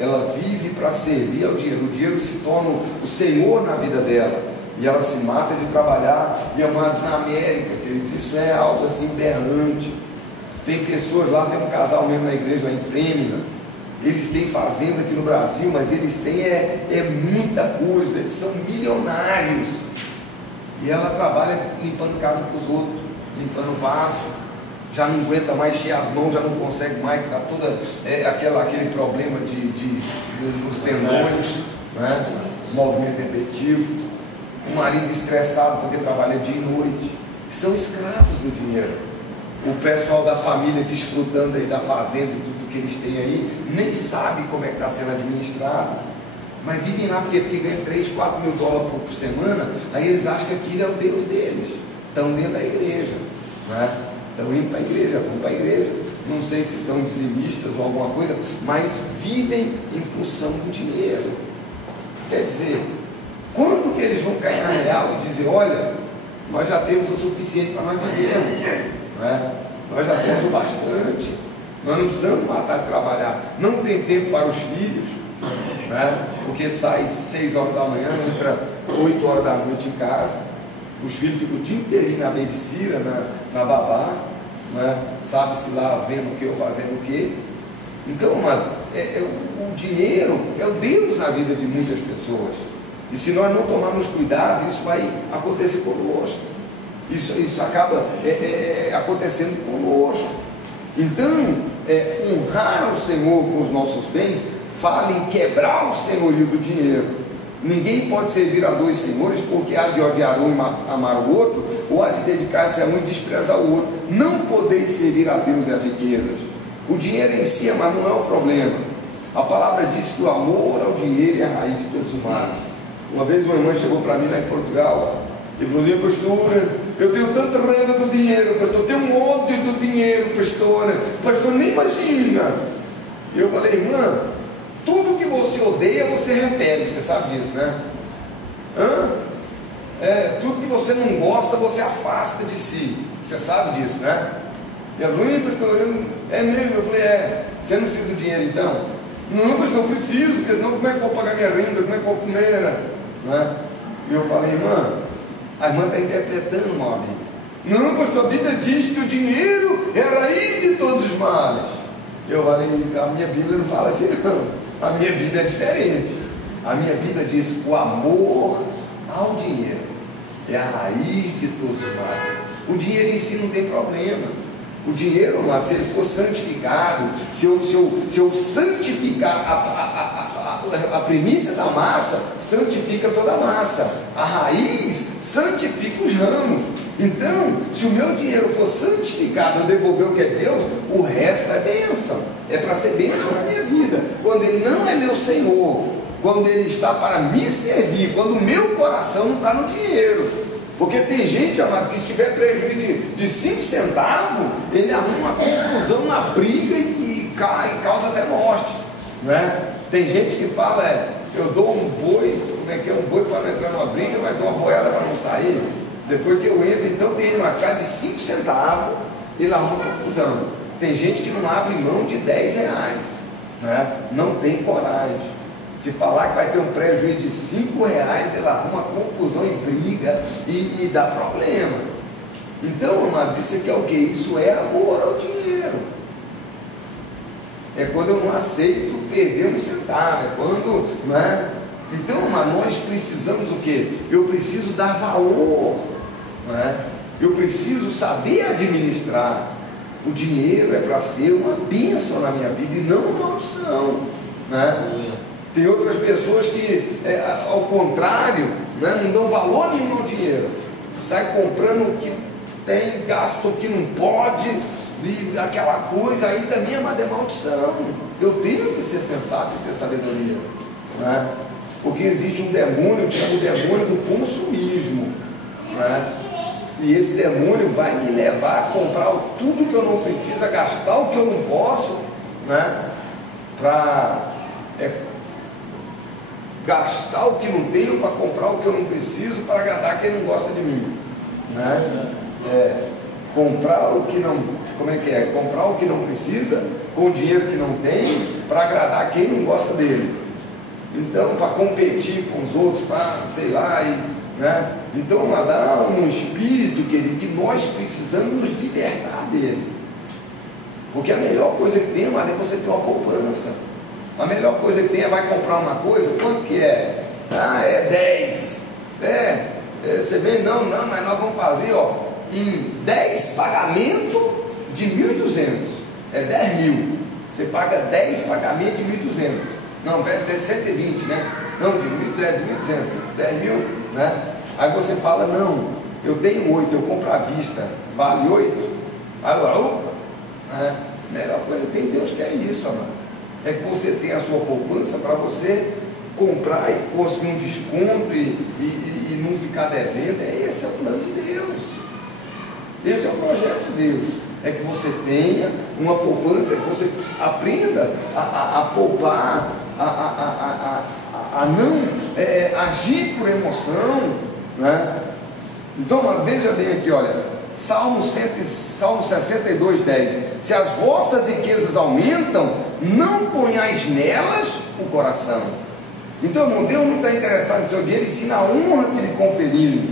Ela vive para servir ao dinheiro. O dinheiro se torna o senhor na vida dela. E ela se mata de trabalhar. E amados, na América, queridos, isso é algo assim berrante. Tem pessoas lá, tem um casal mesmo na igreja lá em Framingham. Eles têm fazenda aqui no Brasil, mas eles têm muita coisa. Eles são milionários. E ela trabalha limpando casa para os outros, limpando vaso. Já não aguenta mais encher as mãos, já não consegue mais, está toda aquele problema nos tendões, né? Movimento repetitivo. Um marido estressado porque trabalha dia e noite. São escravos do dinheiro. O pessoal da família desfrutando aí da fazenda e tudo que eles têm aí, nem sabe como é que está sendo administrado. Mas vivem lá porque ganham 3, 4 mil dólares por semana. Aí eles acham que aquilo é o Deus deles. Estão dentro da igreja, né? Estão indo para a igreja, vão para a igreja. Não sei se são dizimistas ou alguma coisa, mas vivem em função do dinheiro. Quer dizer, quando que eles vão cair na real e dizer, olha, nós já temos o suficiente para nós vivermos, né? Nós já temos o bastante, nós não precisamos matar de trabalhar, não tem tempo para os filhos, né? Porque sai 6 horas da manhã, entra 8 horas da noite em casa, os filhos ficam o dia inteiro na babysitter, na babá, né? Sabe-se lá vendo o que ou fazendo o que. Então, mano, o dinheiro é o Deus na vida de muitas pessoas. E se nós não tomarmos cuidado, isso vai acontecer conosco. Isso acaba acontecendo conosco. Então, honrar ao Senhor com os nossos bens, fala em quebrar o senhorio do dinheiro. Ninguém pode servir a dois senhores, porque há de odiar um e amar o outro, ou há de dedicar-se a um e desprezar o outro. Não podeis servir a Deus e as riquezas. O dinheiro em si, mas não é o problema. A palavra diz que o amor ao dinheiro é a raiz de todos os males. Uma vez uma irmã chegou para mim lá em Portugal e falou assim, pastora, eu tenho tanta raiva do dinheiro, pastor, eu tenho um ódio do dinheiro, pastora, pastor, nem imagina. E eu falei, irmã, tudo que você odeia, você repele, você sabe disso, né? Tudo que você não gosta, você afasta de si, você sabe disso, né? E ela falou, pastor, é mesmo? Eu falei, você não precisa do dinheiro então? Não, pastor, eu preciso, porque senão como é que eu vou pagar minha renda, como é que eu vou comer? Né? E eu falei, irmã, a irmã está interpretando mal a Bíblia. Não, pastor, a Bíblia diz que o dinheiro é a raiz de todos os males. Eu falei, a minha Bíblia não fala assim não, a minha Bíblia é diferente. A minha Bíblia diz, o amor ao dinheiro é a raiz de todos os males. O dinheiro em si não tem problema. O dinheiro, amado, se ele for santificado, se eu santificar a primícia da massa, santifica toda a massa. A raiz santifica os ramos. Então, se o meu dinheiro for santificado, eu devolver o que é Deus, o resto é bênção. É para ser bênção na minha vida. Quando ele não é meu Senhor, quando ele está para me servir, quando o meu coração não está no dinheiro. Porque tem gente, amado, que se tiver prejuízo de 5 centavos, ele arruma uma confusão, uma briga e causa até morte, né? Tem gente que fala, eu dou um boi, como é que é, um boi para não entrar numa briga, mas dou uma boiada para não sair. Depois que eu entro, então tem uma casa de 5 centavos, ele arruma confusão. Tem gente que não abre mão de 10 reais, né? Não tem coragem. Se falar que vai ter um prejuízo de 5 reais, ele arruma confusão e briga e dá problema. Então, amados, isso aqui é o que? Isso é amor ao dinheiro. É quando eu não aceito perder um centavo, é quando, né? Então, amados, nós precisamos o que? Eu preciso dar valor, né? Eu preciso saber administrar. O dinheiro é para ser uma bênção na minha vida e não uma maldição, né? Tem outras pessoas que, ao contrário, né, não dão valor nenhum ao dinheiro, sai comprando o que tem, gasta o que não pode, e aquela coisa aí também é uma maldição. Eu tenho que ser sensato e ter sabedoria, né? Porque existe um demônio que chama o demônio do consumismo, né? E esse demônio vai me levar a comprar tudo que eu não preciso, a gastar o que eu não posso, né? Gastar o que não tenho para comprar o que eu não preciso para agradar quem não gosta de mim, né? Comprar o que não, como é que é? Comprar o que não precisa com o dinheiro que não tem para agradar quem não gosta dele. Então, para competir com os outros, para sei lá, né? Então, dá um espírito, querido, que nós precisamos nos libertar dele. Porque a melhor coisa que tem, é você ter uma poupança. A melhor coisa que tem é vai comprar uma coisa, quanto que é? É 10. Você vê, não, mas nós vamos fazer, em 10 pagamentos de 1.200. É 10 mil. Você paga 10 pagamentos de 1.200. Não, é 120, né? Não, de 1.200. 10 mil, né? Aí você fala, não, eu tenho 8, eu compro à vista, vale 8? Aí, opa, melhor coisa que tem, Deus quer isso, amado. É que você tenha a sua poupança para você comprar e conseguir um desconto e não ficar devendo. Esse é o plano de Deus. Esse é o projeto de Deus. É que você tenha uma poupança, que você aprenda a poupar, a não agir por emoção, né? Então, veja bem aqui, olha, Salmo 62, 10. Se as vossas riquezas aumentam, não ponhais nelas o coração. Então, irmão, Deus não está interessado no seu dinheiro, e sim na honra que lhe conferiu.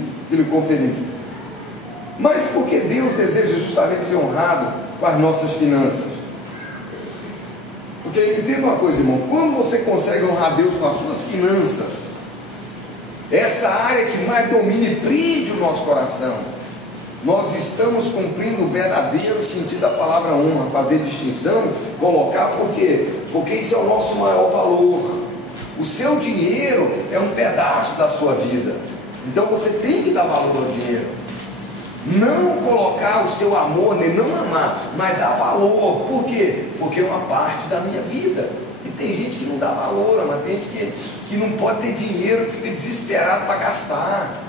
Mas porque Deus deseja justamente ser honrado com as nossas finanças? Porque entenda uma coisa, irmão, quando você consegue honrar Deus com as suas finanças, essa área que mais domina e prende o nosso coração, nós estamos cumprindo o verdadeiro sentido da palavra honra, fazer distinção, colocar, por quê? Porque isso é o nosso maior valor. O seu dinheiro é um pedaço da sua vida, então você tem que dar valor ao dinheiro, não colocar o seu amor nele, não amar, mas dar valor. Por quê? Porque é uma parte da minha vida. E tem gente que não dá valor, mas tem gente que não pode ter dinheiro, que fica desesperado para gastar.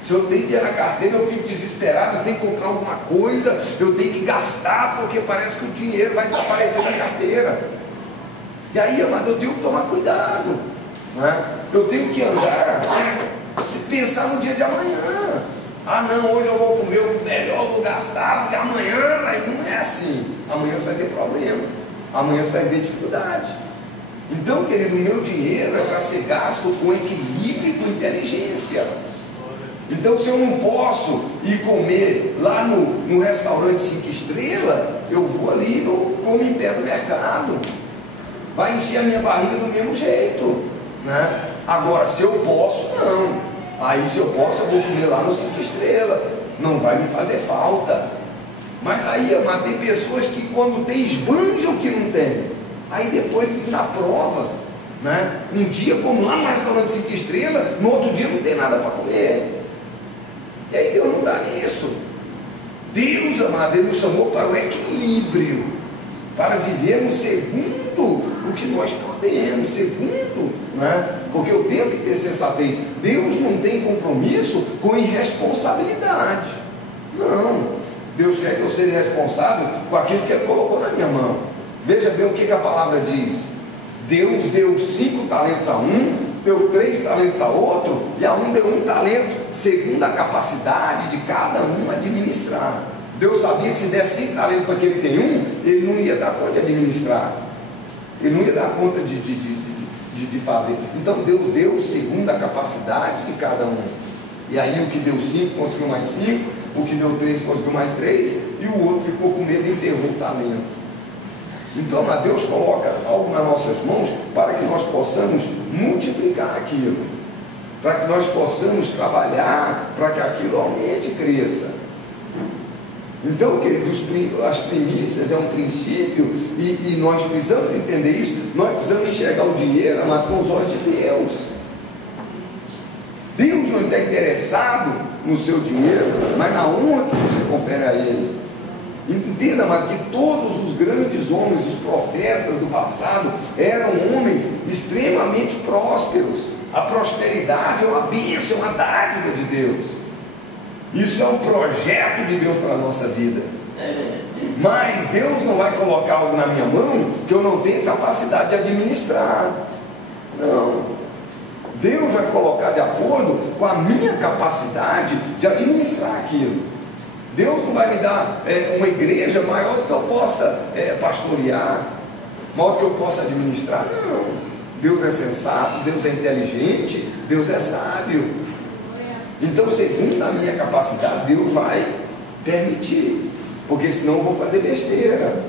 Se eu tenho dinheiro na carteira, eu fico desesperado, eu tenho que comprar alguma coisa, eu tenho que gastar, porque parece que o dinheiro vai desaparecer da carteira. E aí, amado, eu tenho que tomar cuidado, né? Eu tenho que andar, se pensar no dia de amanhã. Não, hoje eu vou comer o melhor do gastado, porque amanhã, aí não é assim. Amanhã você vai ter problema, amanhã você vai ver dificuldade. Então, querido, o meu dinheiro é para ser gasto com equilíbrio e com inteligência. Então, se eu não posso ir comer lá no restaurante 5 estrelas, eu vou ali como em pé do mercado. Vai encher a minha barriga do mesmo jeito, né? Agora, se eu posso, não. Aí, se eu posso, eu vou comer lá no 5 estrelas. Não vai me fazer falta. Mas aí, amado, tem pessoas que quando tem, esbanjam o que não tem. Aí depois fica na prova, né? Um dia, como lá no restaurante 5 estrelas, no outro dia não tem nada para comer. E aí Deus não está nisso. Deus, amado, Ele nos chamou para o equilíbrio, para vivermos segundo o que nós podemos, segundo, né? Porque eu tenho que ter sensatez. Deus não tem compromisso com irresponsabilidade. Não. Deus quer que eu seja responsável com aquilo que Ele colocou na minha mão. Veja bem o que a palavra diz. Deus deu 5 talentos a um, deu 3 talentos a outro, e a um deu 1 talento, segundo a capacidade de cada um administrar. Deus sabia que se der 5 talentos para aquele que tem 1, ele não ia dar conta de administrar. Ele não ia dar conta de fazer. Então Deus deu segundo a capacidade de cada um. E aí o que deu 5 conseguiu mais 5, o que deu 3 conseguiu mais 3, e o outro ficou com medo e enterrou o talento. Então, Deus coloca algo nas nossas mãos para que nós possamos multiplicar aquilo, para que nós possamos trabalhar para que aquilo aumente e cresça. Então, queridos, as primícias é um princípio e nós precisamos entender isso. Nós precisamos enxergar o dinheiro, amado, com os olhos de Deus. Deus não está interessado no seu dinheiro, mas na honra que você confere a Ele. Entenda, amado, que todos os grandes homens, os profetas do passado, eram homens extremamente prósperos. A prosperidade é uma bênção, uma dádiva de Deus. Isso é um projeto de Deus para a nossa vida. Mas Deus não vai colocar algo na minha mão que eu não tenho capacidade de administrar. Não. Deus vai colocar de acordo com a minha capacidade de administrar aquilo. Deus não vai me dar uma igreja maior do que eu possa pastorear, maior do que eu possa administrar. Não. Deus é sensato, Deus é inteligente, Deus é sábio. Então, segundo a minha capacidade, Deus vai permitir, porque senão eu vou fazer besteira.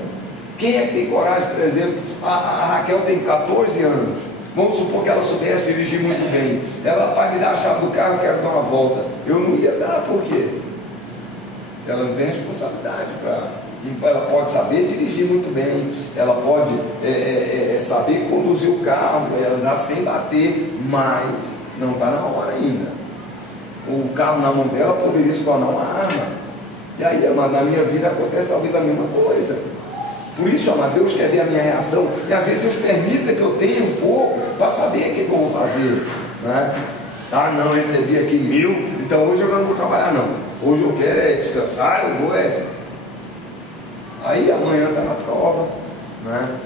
Quem é que tem coragem, por exemplo, a Raquel tem 14 anos, vamos supor que ela soubesse dirigir muito bem, ela vai me dar a chave do carro, eu quero dar uma volta, eu não ia dar, por quê? Ela não tem responsabilidade ela pode saber dirigir muito bem, ela pode saber conduzir o carro, andar sem bater, mas não está na hora ainda. O carro na mão dela poderia se tornar uma arma. E aí, amado, na minha vida acontece talvez a mesma coisa. Por isso, amado, Deus quer ver a minha reação, e às vezes Deus permita que eu tenha um pouco para saber o que eu vou fazer, né? Ah, não, eu recebi aqui 1.000, então hoje eu não vou trabalhar não. Hoje eu quero descansar, eu vou Aí amanhã está na prova, né?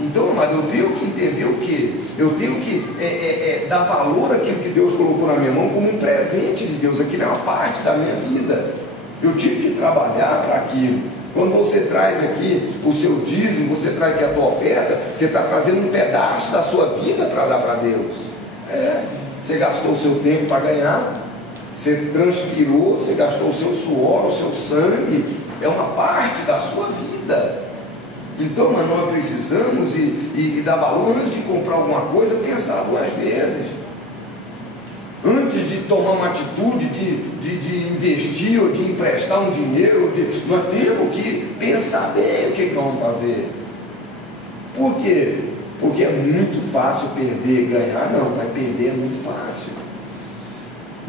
Então, mas eu tenho que entender o que? Eu tenho que dar valor àquilo que Deus colocou na minha mão como um presente de Deus. Aquilo é uma parte da minha vida. Eu tive que trabalhar para aquilo. Quando você traz aqui o seu dízimo, você traz aqui a tua oferta, você está trazendo um pedaço da sua vida para dar para Deus. Você gastou o seu tempo para ganhar, você transpirou, você gastou o seu suor, o seu sangue, é uma parte da sua vida. Então, mas nós precisamos e dar valor antes de comprar alguma coisa, pensar 2 vezes. Antes de tomar uma atitude de investir ou de emprestar um dinheiro, nós temos que pensar bem o que vamos fazer. Por quê? Porque é muito fácil perder e ganhar, não, mas perder é muito fácil.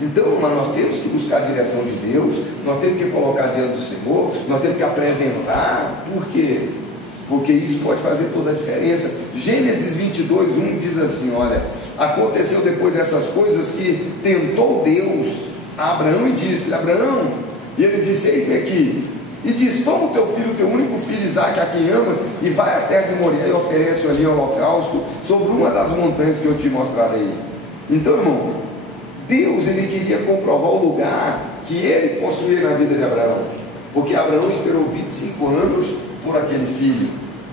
Então, mas nós temos que buscar a direção de Deus, nós temos que colocar diante do Senhor, nós temos que apresentar. Por quê? Porque isso pode fazer toda a diferença. Gênesis 22:1 diz assim, olha, aconteceu depois dessas coisas que tentou Deus a Abraão e disse, Abraão, e ele disse, eis-me aqui, e diz, toma o teu filho, o teu único filho Isaque, a quem amas, e vai à terra de Moriá e oferece ali um holocausto sobre uma das montanhas que eu te mostrarei. Então, irmão, Deus, ele queria comprovar o lugar que ele possuía na vida de Abraão, porque Abraão esperou 25 anos por aquele filho.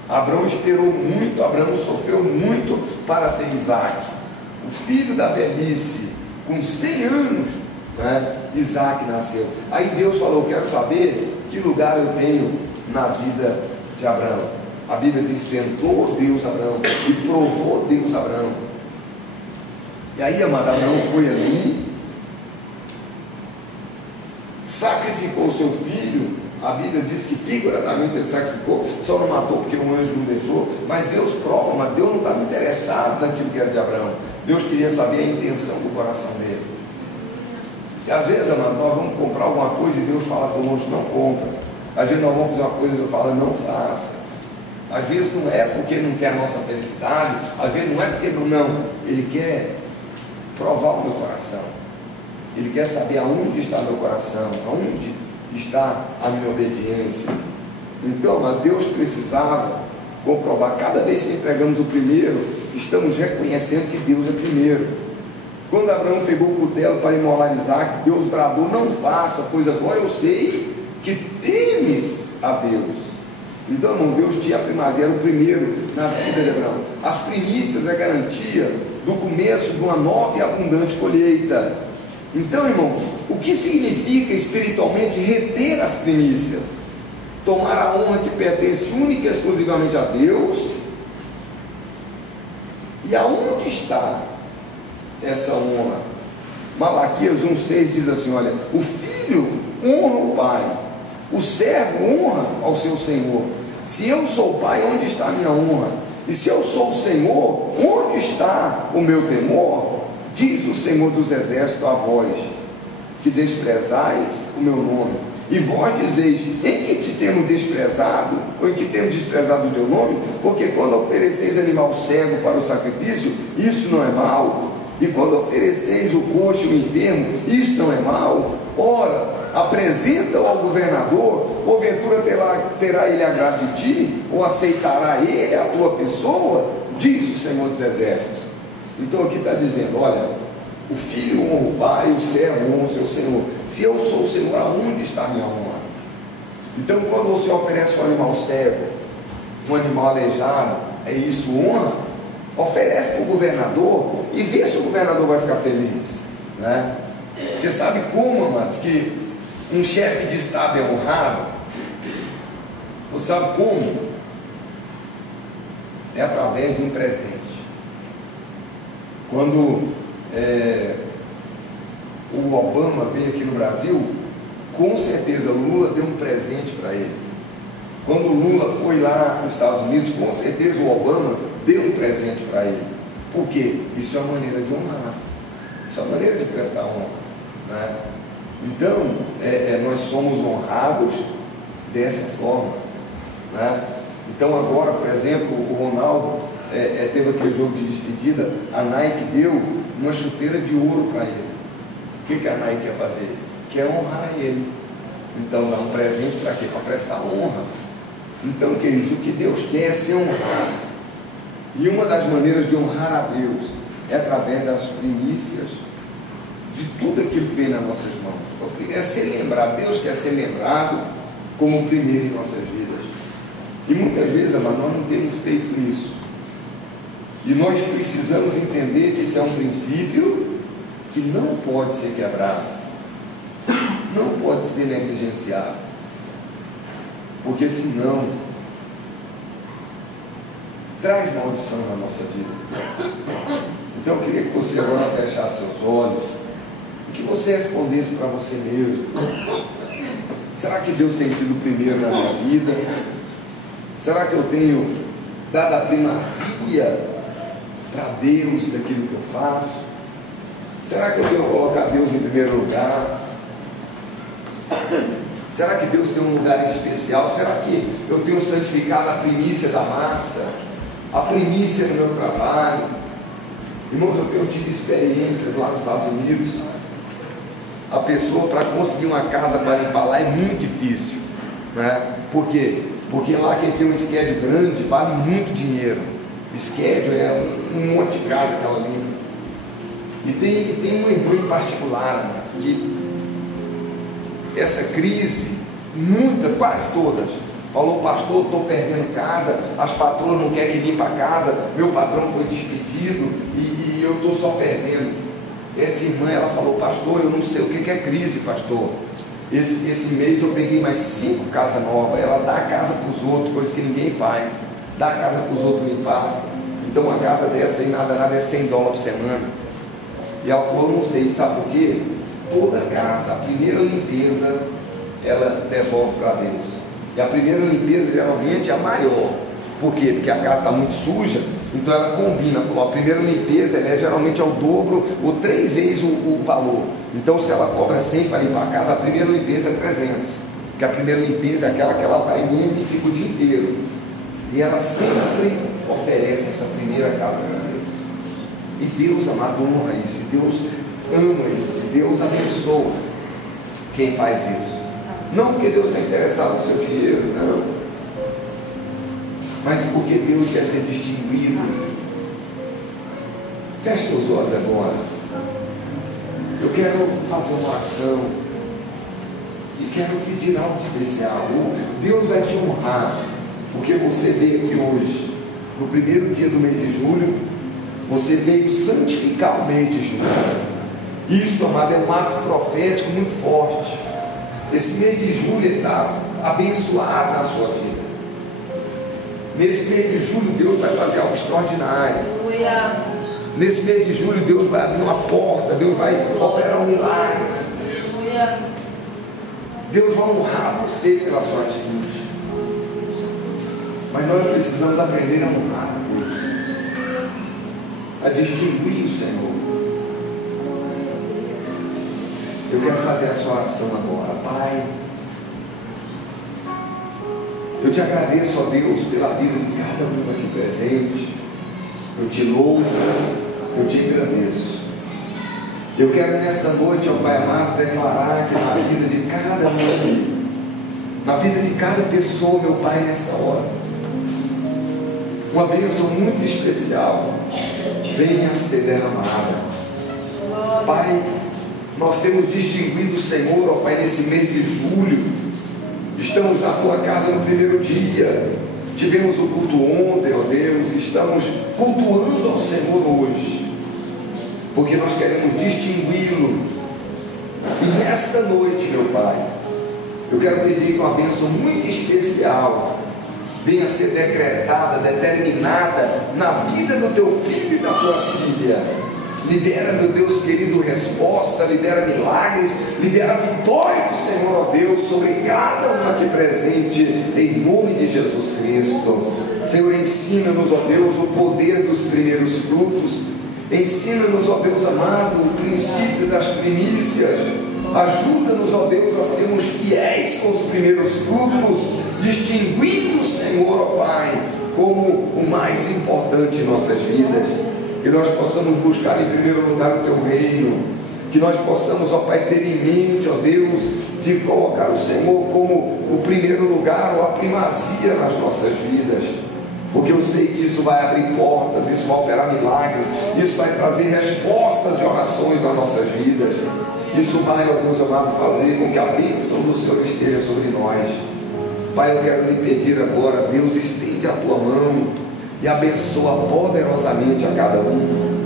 Abraão esperou muito, Abraão sofreu muito para ter Isaque, o filho da velhice, com 100 anos, né? Isaque nasceu. Aí Deus falou, quero saber que lugar eu tenho na vida de Abraão. A Bíblia diz, tentou Deus Abraão e provou Deus Abraão. E aí, amado, Abraão foi ali, sacrificou o seu filho. A Bíblia diz que figuradamente ele sacrificou, só não matou porque o anjo não deixou, mas Deus prova, mas Deus não estava interessado naquilo que era de Abraão. Deus queria saber a intenção do coração dele. E às vezes, amado, nós vamos comprar alguma coisa e Deus fala conosco, não compra. Às vezes nós vamos fazer uma coisa e Deus fala, não faça. Às vezes não é porque não quer a nossa felicidade, às vezes não é porque não, Ele quer provar o meu coração. Ele quer saber aonde está meu coração, aonde está a minha obediência. Então, mas Deus precisava comprovar. Cada vez que entregamos o primeiro, estamos reconhecendo que Deus é primeiro. Quando Abraão pegou o cutelo para imolar Isaac, Deus bradou: não faça, pois agora eu sei que temes a Deus. Então, irmão, Deus tinha a primazia, era o primeiro na vida de Abraão. As primícias é garantia do começo de uma nova e abundante colheita. Então, irmão, o que significa espiritualmente reter as primícias? Tomar a honra que pertence única e exclusivamente a Deus. E aonde está essa honra? Malaquias 1,6 diz assim: olha, o filho honra o pai, o servo honra ao seu senhor. Se eu sou o pai, onde está a minha honra? E se eu sou o Senhor, onde está o meu temor? Diz o Senhor dos exércitos a vós, que desprezais o meu nome. E vós dizeis: em que te temos desprezado? Ou em que temos desprezado o teu nome? Porque quando ofereceis animal cego para o sacrifício, isso não é mal. E quando ofereceis o coxo e o enfermo, isso não é mal. Ora, apresenta-o ao governador, porventura terá ele agrado de ti? Ou aceitará ele a tua pessoa? Diz o Senhor dos exércitos. Então aqui está dizendo: olha, o filho honra o pai, o servo honra o seu senhor. Se eu sou o Senhor, aonde está a minha honra? Então, quando você oferece um animal cego, um animal aleijado, é isso honra? Oferece para o governador e vê se o governador vai ficar feliz, né? Você sabe como, amados, que um chefe de estado é honrado? Você sabe como? É através de um presente. Quando o Obama veio aqui no Brasil, com certeza o Lula deu um presente para ele. Quando o Lula foi lá nos Estados Unidos, com certeza o Obama deu um presente para ele. Por quê? Isso é uma maneira de honrar. Isso é uma maneira de prestar honra, né? Então, nós somos honrados dessa forma, né? Então agora, por exemplo, o Ronaldo teve aquele jogo de despedida, a Nike deu uma chuteira de ouro para ele. O que a Nike quer fazer? Quer honrar ele. Então dá um presente para quê? Para prestar honra. Então, queridos, o que Deus quer é ser honrado. E uma das maneiras de honrar a Deus é através das primícias de tudo aquilo que vem nas nossas mãos. É ser lembrado. Deus quer ser lembrado como o primeiro em nossas vidas. E muitas vezes, nós não temos feito isso. E nós precisamos entender que esse é um princípio que não pode ser quebrado, não pode ser negligenciado, porque senão traz maldição na nossa vida. Então eu queria que você agora fechasse seus olhos e que você respondesse para você mesmo: será que Deus tem sido o primeiro na minha vida? Será que eu tenho dado a primazia para Deus daquilo que eu faço? Será que eu tenho colocado Deus em primeiro lugar? Será que Deus tem um lugar especial? Será que eu tenho santificado a primícia da massa, a primícia do meu trabalho? Irmãos, eu tenho tido experiências lá nos Estados Unidos. A pessoa, para conseguir uma casa para limpar lá, é muito difícil, né? Por quê? Porque lá quem tem um schedule grande vale muito dinheiro. Schedule é um monte de casa que ela limpa. E tem uma irmã em particular, mas que essa crise, quase todas, falou: pastor, estou perdendo casa, as patroas não querem que limpe a casa, meu patrão foi despedido e eu estou só perdendo. Essa irmã, ela falou: pastor, eu não sei o que é crise, pastor. Esse mês eu peguei mais 5 casas novas. Ela dá a casa para os outros, coisa que ninguém faz, dá a casa para os outros limpar. Então uma casa dessa aí, nada é $100 por semana. E ela falou: não sei, sabe por quê? Toda casa, a primeira limpeza, ela devolve para Deus. E a primeira limpeza geralmente é a maior. Por quê? Porque a casa está muito suja, então ela combina. Falou: a primeira limpeza ela geralmente é o dobro ou 3 vezes o valor. Então, se ela cobra 100 para limpar a casa, a primeira limpeza é 300. Porque a primeira limpeza é aquela que ela vai limpa e fica o dia inteiro. E ela sempre oferece essa primeira casa para Deus. E Deus, amado, honra isso. E Deus ama isso. E Deus abençoa quem faz isso. Não porque Deus está interessado no seu dinheiro, não. Mas porque Deus quer ser distinguido. Feche seus olhos agora. Eu quero fazer uma oração. E quero pedir algo especial. Deus vai te honrar. Porque você veio aqui hoje, no primeiro dia do mês de julho, você veio santificar o mês de julho. Isso, amado, é um ato profético muito forte. Esse mês de julho está abençoado na sua vida. Nesse mês de julho, Deus vai fazer algo extraordinário. Nesse mês de julho, Deus vai abrir uma porta, Deus vai operar um milagre. Deus vai honrar você pela sua atitude. Mas nós precisamos aprender a honrar a Deus, a distinguir o Senhor. Eu quero fazer essa oração agora. Pai, eu te agradeço, ó Deus, pela vida de cada um aqui presente. Eu te louvo, eu te agradeço. Eu quero nesta noite, ó Pai amado, declarar que na vida de cada um aqui, na vida de cada pessoa, meu Pai, nesta hora, uma bênção muito especial venha a ser derramada. Pai, nós temos distinguido o Senhor, ó Pai, nesse mês de julho. Estamos na tua casa no primeiro dia. Tivemos o culto ontem, ó Deus. Estamos cultuando ao Senhor hoje, porque nós queremos distingui-lo. E nesta noite, meu Pai, eu quero pedir que uma bênção muito especial venha ser decretada, determinada na vida do teu filho e da tua filha. Libera, meu Deus querido, resposta, libera milagres, libera a vitória do Senhor, ó Deus, sobre cada um aqui presente, em nome de Jesus Cristo. Senhor, ensina-nos, ó Deus, o poder dos primeiros frutos. Ensina-nos, ó Deus amado, o princípio das primícias. Ajuda-nos, ó Deus, a sermos fiéis com os primeiros frutos, distinguindo o Senhor, ó Pai, como o mais importante em nossas vidas. Que nós possamos buscar em primeiro lugar o teu reino. Que nós possamos, ó Pai, ter em mente, ó Deus, de colocar o Senhor como o primeiro lugar ou a primazia nas nossas vidas. Porque eu sei que isso vai abrir portas, isso vai operar milagres, isso vai trazer respostas de orações nas nossas vidas. Isso vai, ó Deus amado, fazer com que a bênção do Senhor esteja sobre nós. Pai, eu quero lhe pedir agora, Deus, estende a tua mão e abençoa poderosamente a cada um.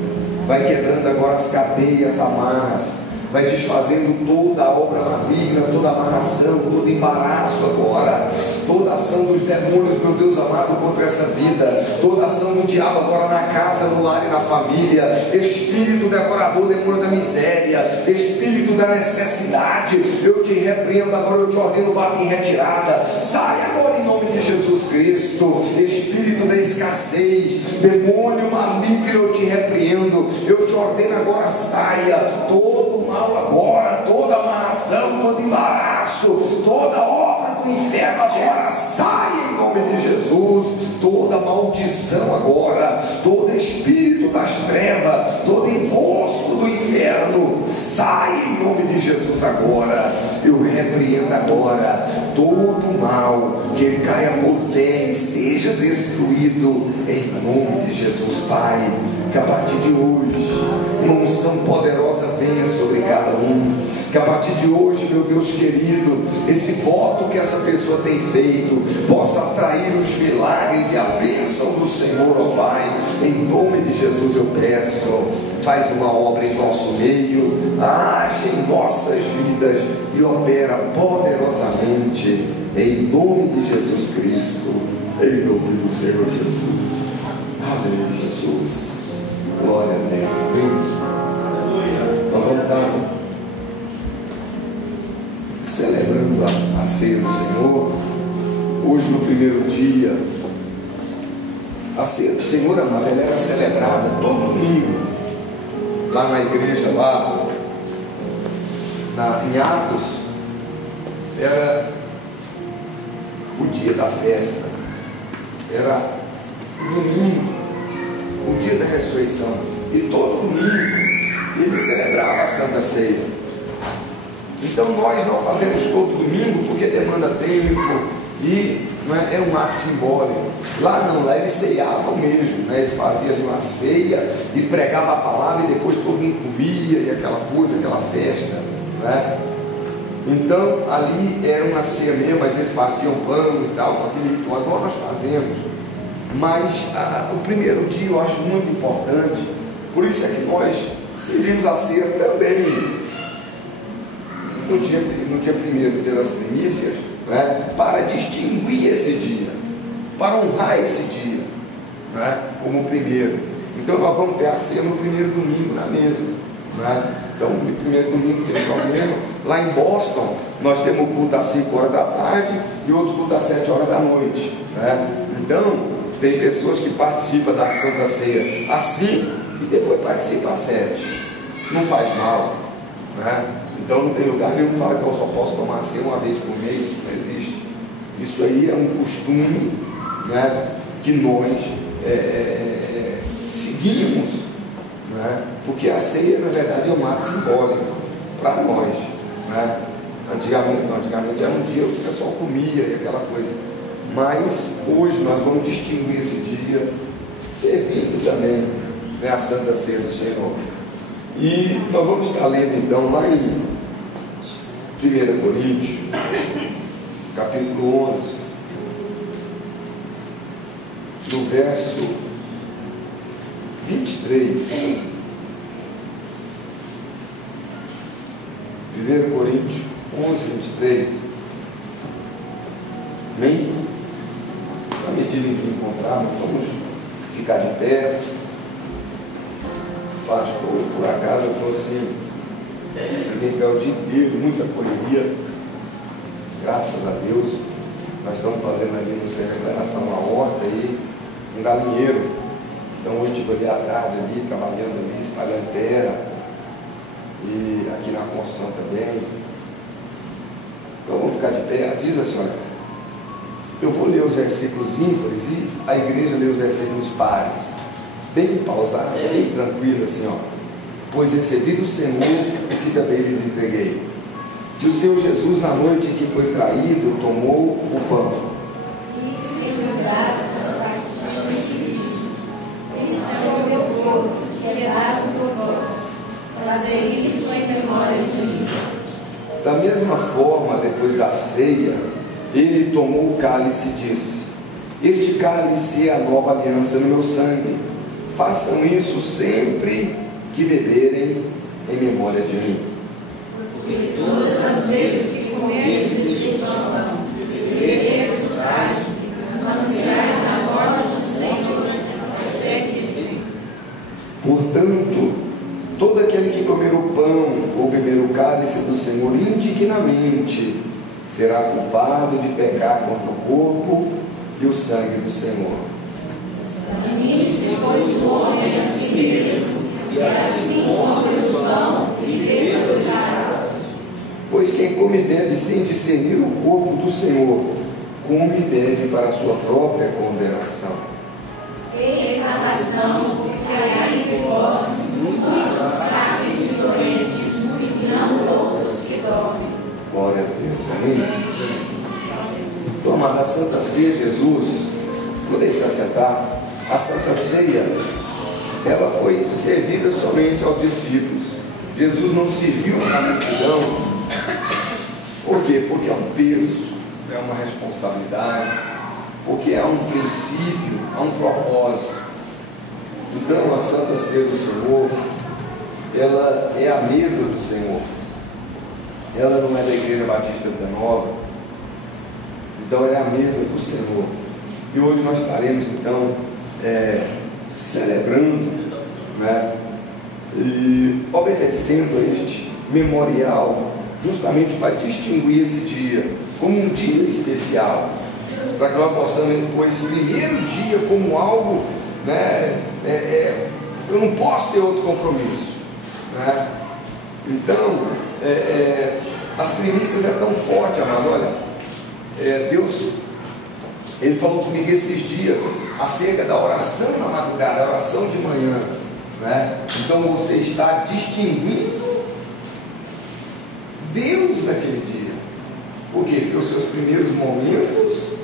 Vai quebrando agora as cadeias, amarras, vai desfazendo toda a obra maligna, toda amarração, todo embaraço agora, toda ação dos demônios, meu Deus amado, contra essa vida, toda ação do diabo agora na casa, no lar e na família, espírito devorador, demônio da miséria, espírito da necessidade, eu te repreendo agora, eu te ordeno, bate em retirada, sai agora em nome de Jesus Cristo. Espírito da escassez, demônio maligno, eu te repreendo, eu te ordeno agora, saia todo mal agora, toda amarração, todo embaraço, toda obra do inferno agora, saia em nome de Jesus, toda maldição agora, todo espírito das trevas, todo encosto do inferno, saia em nome de Jesus agora. Eu repreendo agora todo mal que caia por terra e seja destruído em nome de Jesus. Pai, que a partir de hoje uma unção poderosa venha sobre cada um, que a partir de hoje, meu Deus querido, esse voto que essa pessoa tem feito possa atrair os milagres e a bênção do Senhor, ó Pai. Em nome de Jesus eu peço, faz uma obra em nosso meio, age em nossas vidas e opera poderosamente em nome de Jesus Cristo, em nome do Senhor Jesus. Amém, Jesus. Glória a Deus. Amém. Nós vamos estar celebrando a ceia do Senhor hoje no primeiro dia. A ceia do Senhor, amada, ela era celebrada todo domingo lá na igreja, lá em Atos. Era o dia da festa. era domingo, o dia da ressurreição, e todo domingo ele celebrava a Santa Ceia. Então nós não fazemos todo domingo porque demanda tempo e não é um ato simbólico. Lá não, lá eles ceiavam mesmo, né? Eles faziam ali uma ceia e pregavam a palavra e depois todo mundo comia e aquela coisa, aquela festa, né? Então ali era uma ceia mesmo, mas eles partiam pão e tal, com aquele ritual, igual nós fazemos. Mas o primeiro dia eu acho muito importante, por isso é que nós servimos a ceia também no dia primeiro, no dia das primícias, né, para distinguir esse dia, para honrar esse dia, né, como o primeiro. Então nós vamos ter a ceia no primeiro domingo na mesa, né? Então no primeiro domingo tem problema. Lá em Boston nós temos o culto às 5 horas da tarde e outro culto às 7 horas da noite, né? Então tem pessoas que participam da Santa Ceia às 5 e depois participam às 7. Não faz mal, né? Então não tem lugar nenhum que fala que eu só posso tomar ceia uma vez por mês. Não existe. Isso aí é um costume, né, que nós seguimos, né, porque a ceia na verdade é um ato simbólico para nós, né? Antigamente era um dia que o pessoal comia e aquela coisa, mas hoje nós vamos distinguir esse dia servindo também, né, a Santa Ceia do Senhor. E nós vamos estar lendo então lá em 1 Coríntios, capítulo 11, no verso 23. 1 Coríntios 11, 23. Amém? Na medida em que encontrarmos, vamos ficar de pé. Pastor, por acaso eu estou assim, fiquei pé o dia inteiro, muita correria, graças a Deus. Nós estamos fazendo ali no centro de relação à horta aí, um galinheiro. Então hoje estive ali à tarde ali, trabalhando ali, espalhando terra, e aqui na construção também. Então vamos ficar de pé. Diz a senhora, eu vou ler os versículos ímpares e a igreja lê os versículos pares, bem pausado, bem tranquilo assim, ó. Pois recebi do Senhor o que também lhes entreguei, que o Senhor Jesus, na noite em que foi traído, tomou o pão E deu graças a partir e disse: Este é o meu corpo, que é dado por vós. Fazei isso em memória de mim. Da mesma forma, depois da ceia, ele tomou o cálice e disse: Este cálice é a nova aliança no meu sangue. Façam isso sempre que beberem em memória de mim. Porque todas as vezes que comerdes este pão, beberdes o cálice, anunciais a morte do Senhor, até que venha. Portanto, todo aquele que comer o pão ou beber o cálice do Senhor indignamente será culpado de pecar contra o corpo e o sangue do Senhor. Examine-se, pois, o homem a si mesmo, e assim come o pão e bebe o cálice. Pois quem come e bebe sem discernir o corpo do Senhor, come e bebe para a sua própria condenação. Eis a razão porque há entre vós muitos fracos e doentes, e não outros que dormem. Glória a Deus, amém? Toma da Santa Ceia, Jesus, poder ficar sentado. A Santa Ceia, ela foi servida somente aos discípulos. Jesus não serviu para a multidão. Por quê? Porque é um peso, é uma responsabilidade, porque é um princípio, é um propósito. Então a Santa Ceia do Senhor, ela é a mesa do Senhor. Ela não é da Igreja Batista Vida Nova. Então é a mesa do Senhor. E hoje nós estaremos então celebrando, né, e obedecendo a este memorial, justamente para distinguir esse dia como um dia especial, para que nós possamos pôr esse primeiro dia como algo, né, eu não posso ter outro compromisso, né? Então as primícias é tão forte, amado. Olha, Deus Ele falou comigo esses dias acerca da oração na madrugada, a oração de manhã, né? Então você está distinguindo Deus naquele dia. Por quê? Porque os seus primeiros momentos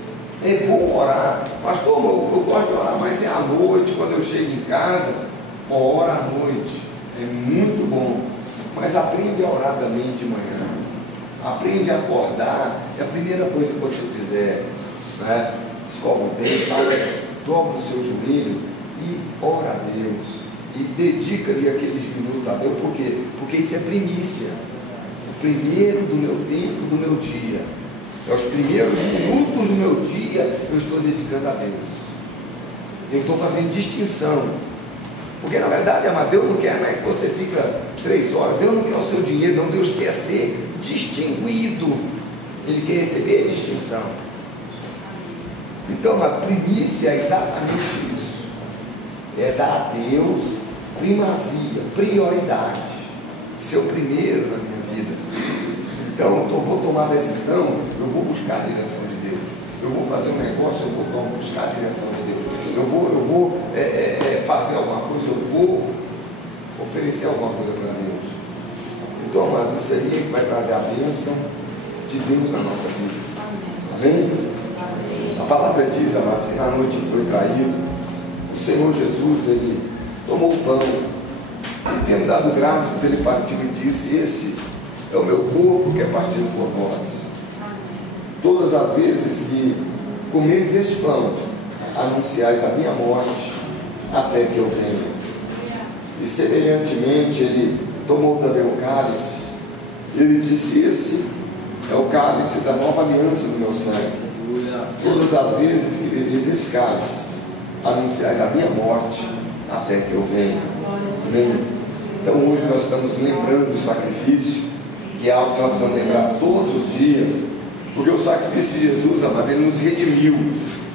é bom orar. Pastor, eu gosto de orar, mas é à noite, quando eu chego em casa, ora à noite. É muito bom. Mas aprende a orar também de manhã. Aprende a acordar. É a primeira coisa que você fizer, né? Escova o dente, dobra o seu joelho e ora a Deus. E dedica-lhe aqueles minutos a Deus. Por quê? Porque isso é primícia. O primeiro do meu tempo, do meu dia. É os primeiros minutos do meu dia eu estou dedicando a Deus. Eu estou fazendo distinção. Porque na verdade, amado, Deus não quer que você fica 3 horas. Deus não quer o seu dinheiro, não. Deus quer ser distinguido. Ele quer receber a distinção. Então a primícia é exatamente isso. É dar a Deus primazia, prioridade. Ser o primeiro na minha vida. Então eu vou tomar decisão, eu vou buscar a direção de Deus. Eu vou fazer um negócio, eu vou buscar a direção de Deus. Eu vou fazer alguma coisa, eu vou oferecer alguma coisa para Deus. Então, amado, isso aí é que vai trazer a bênção de Deus na nossa vida. Amém? A palavra diz, amado, que na noite que foi traído, o Senhor Jesus, ele tomou o pão e, tendo dado graças, ele partiu e disse: esse é o meu corpo que é partido por vós. Todas as vezes que comerdes este pão, anunciais a minha morte até que eu venha. E semelhantemente ele tomou também o cálice. Ele disse: esse é o cálice da nova aliança do meu sangue. Todas as vezes que bebedes esse cálice, anunciais a minha morte até que eu venha. Amém? Então hoje nós estamos lembrando do sacrifício, que é algo que nós precisamos lembrar todos os dias, porque o sacrifício de Jesus, amado, ele nos redimiu.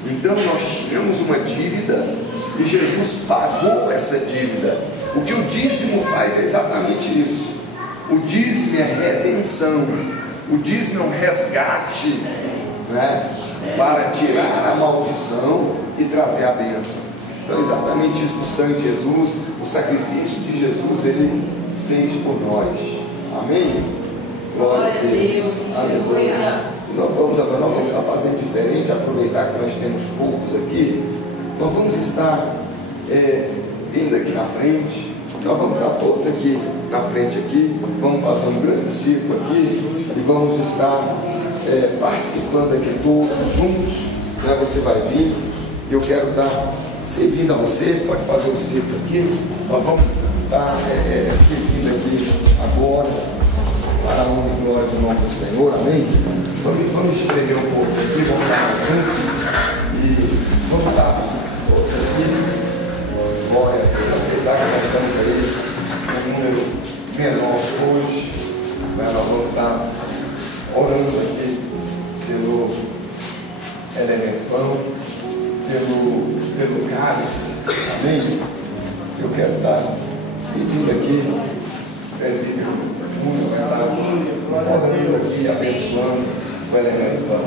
Então nós tínhamos uma dívida e Jesus pagou essa dívida. O que o dízimo faz é exatamente isso. O dízimo é redenção. O dízimo é um resgate, né? Para tirar a maldição e trazer a bênção. Então é exatamente isso que o sangue de Jesus, o sacrifício de Jesus, ele fez por nós. Amém? Glória a Deus. Aleluia. Nós vamos estar fazendo diferente, aproveitar que nós temos poucos aqui. Nós vamos estar vindo aqui na frente. Nós vamos estar todos aqui na frente aqui. Vamos fazer um grande círculo aqui e vamos estar participando aqui todos juntos, né? Você vai vir, eu quero estar servindo a você. Pode fazer o círculo aqui. Nós vamos estar servindo aqui agora, para a honra e glória do nome do Senhor. Amém? Vamos escrever um pouco aqui, vamos estar juntos e vamos estar todos aqui. Glória a Deus. Apesar que nós estamos aí um número menor hoje, mas nós vamos estar orando aqui pelo elemento pão, pelo cálice. Amém? Eu quero estar pedindo aqui, presbítero Júnior vai estar orando aqui, abençoando o elemento pão.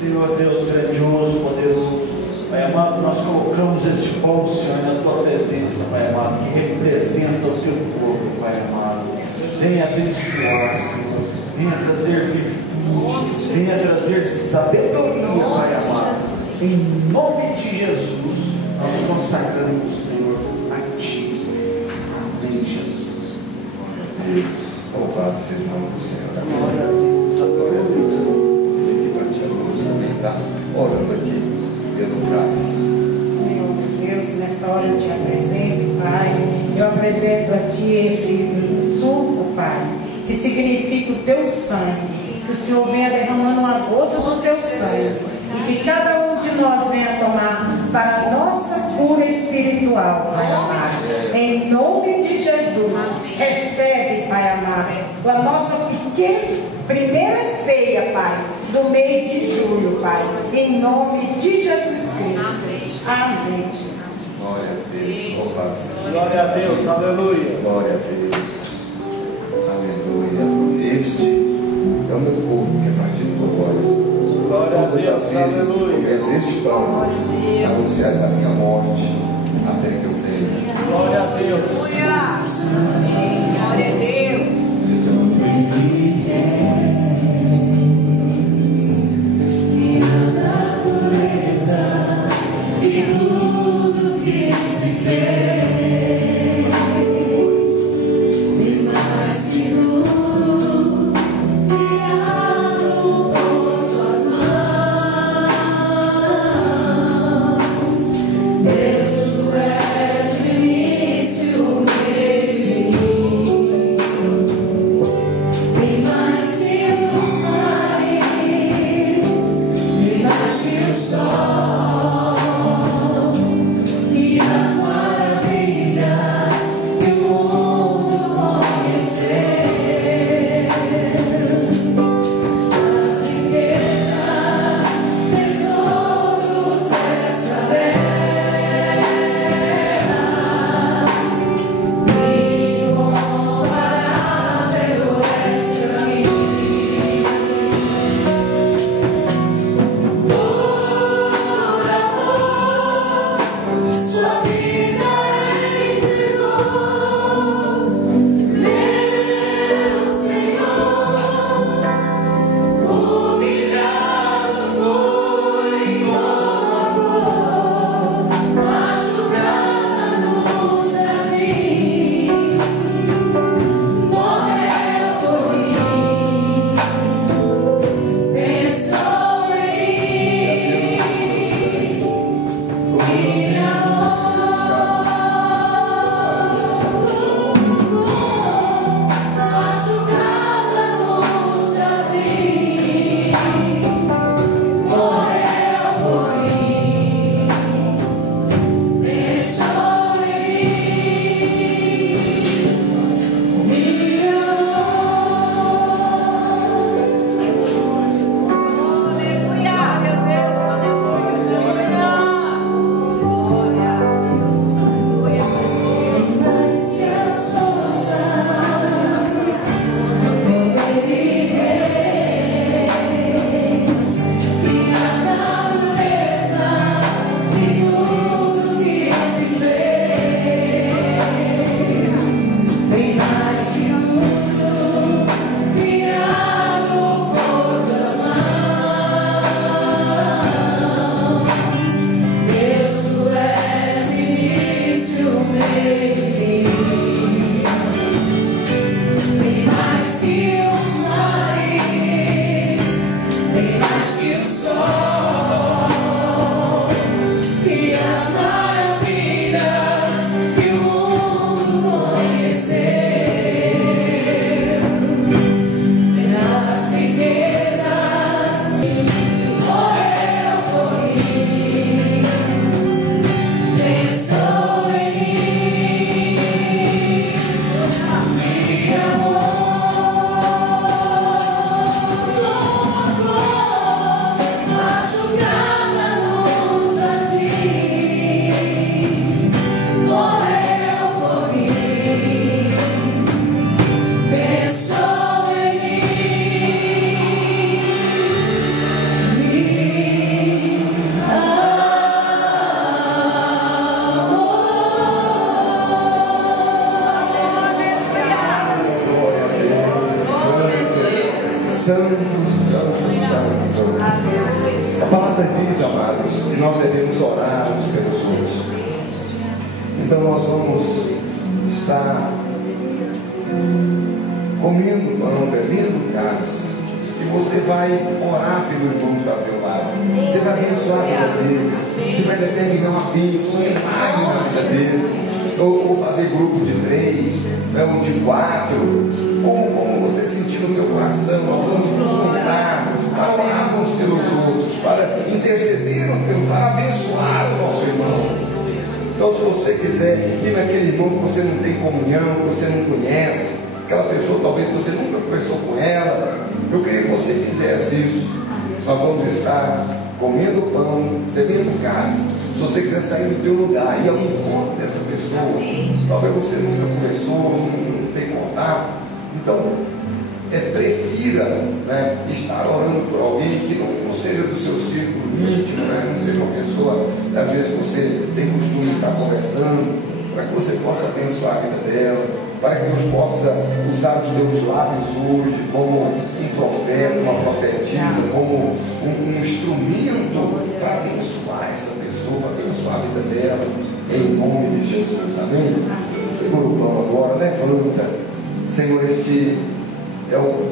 Senhor Deus grandioso, poderoso, Pai amado, nós colocamos este pão, Senhor, na tua presença, Pai amado, que representa o teu corpo, Pai amado. Venha abençoar, Senhor. Venha trazer virtude, venha trazer sabedoria, Pai amado. Em nome de Jesus, nós consagramos, Senhor, a Ti. Amém, Jesus. Deus, louvado seja o nome do Senhor. Glória a Deus. Glória a Deus. Ele que vai te abençoar, orando aqui pelo cálice. Senhor Deus, nesta hora eu te apresento, Pai. Eu apresento a Ti esse suco, Pai, que significa o Teu sangue. Que o Senhor venha derramando uma gota do Teu sangue. E que cada um de nós venha tomar para a nossa cura espiritual, Pai amado. Em nome de Jesus, recebe, Pai amado, a nossa primeira ceia, Pai, do mês de julho, Pai. Em nome de Jesus Cristo. Amém. Glória a Deus. Louvado seja. Glória a Deus, aleluia. Glória a Deus. Aleluia. Este é o meu corpo que é partido por vós. Glória a Todas Deus, as vezes dizes que comeres este pão, anunciais a minha morte até que eu venha. Glória a Deus. Glória a Deus. A palavra diz, amados, que nós devemos orar uns pelos outros. Então nós vamos estar comendo pão, bebendo cálice, e você vai orar pelo irmão que está ao teu lado. Você vai abençoar a vida dele. Você vai determinar uma bênção, um milagre na vida dele. Ou fazer grupo de 3, ou de 4. Como você sentir no teu coração, nós vamos nos juntar para orar uns pelos outros, para interceder, para abençoar o nosso irmão. Então, se você quiser ir naquele irmão que você não tem comunhão, que você não conhece, aquela pessoa talvez que você nunca conversou com ela, eu queria que você fizesse isso. Nós vamos estar comendo pão, bebendo cálice. Se você quiser sair do teu lugar e ir ao encontro dessa pessoa, talvez você nunca conversou, não tem contato, então prefira, né, estar orando por alguém que não seja do seu círculo íntimo, né, não seja uma pessoa que às vezes você tem costume de estar conversando, para que você possa abençoar a vida dela, para que Deus possa usar os teus lábios hoje como um profeta, uma profetisa, como um instrumento para abençoar essa pessoa, para abençoar a vida dela, em nome de Jesus, amém? Segura o pão agora, levanta. Senhor, este é o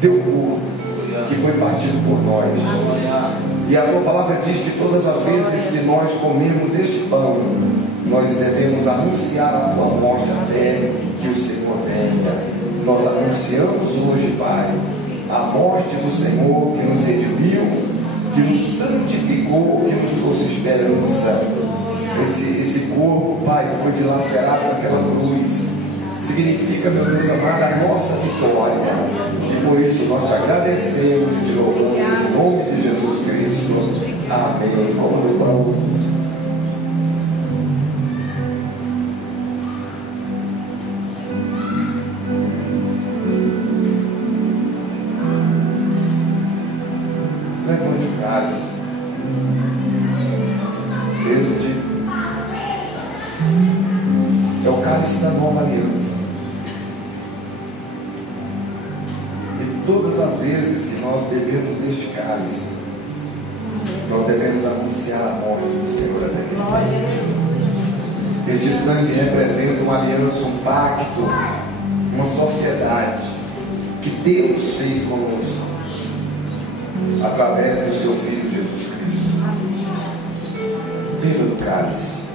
teu corpo que foi partido por nós. E a tua palavra diz que todas as vezes que nós comemos deste pão, nós devemos anunciar a tua morte até que o Senhor venha. Nós anunciamos hoje, Pai, a morte do Senhor que nos redimiu, que nos santificou, que nos trouxe esperança. Esse corpo, Pai, que foi dilacerado naquela cruz, significa, meu Deus amado, a nossa vitória. E por isso nós te agradecemos e te louvamos em nome de Jesus Cristo. Amém. Como no pão. Levante o cálice. Este é o cálice da nova aliança. E todas as vezes que nós bebemos deste cálice, nós devemos anunciar a morte do Senhor até que ele venha. Este sangue representa uma aliança, um pacto, uma sociedade que Deus fez conosco através do seu Filho Jesus Cristo. Beba do cálice.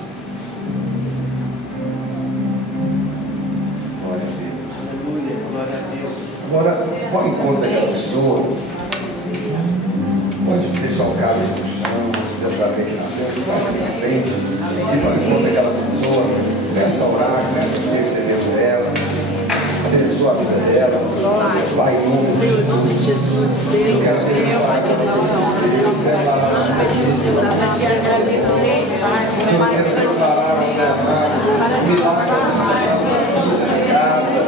Glória a Deus. Aleluia, glória a Deus. Agora, qual encontra aquela pessoa? Pode deixar o cálice no chão, quiser trazer aqui na frente, vai aqui na frente. E qual encontra aquela pessoa? Começa a orar, começa a interceder por ela. Abençoa a vida dela. Pai, em nome de Jesus. Eu quero abençoar a vida de Deus. Declarar a vida de Deus. Senhor, quero declarar um milagre na casa.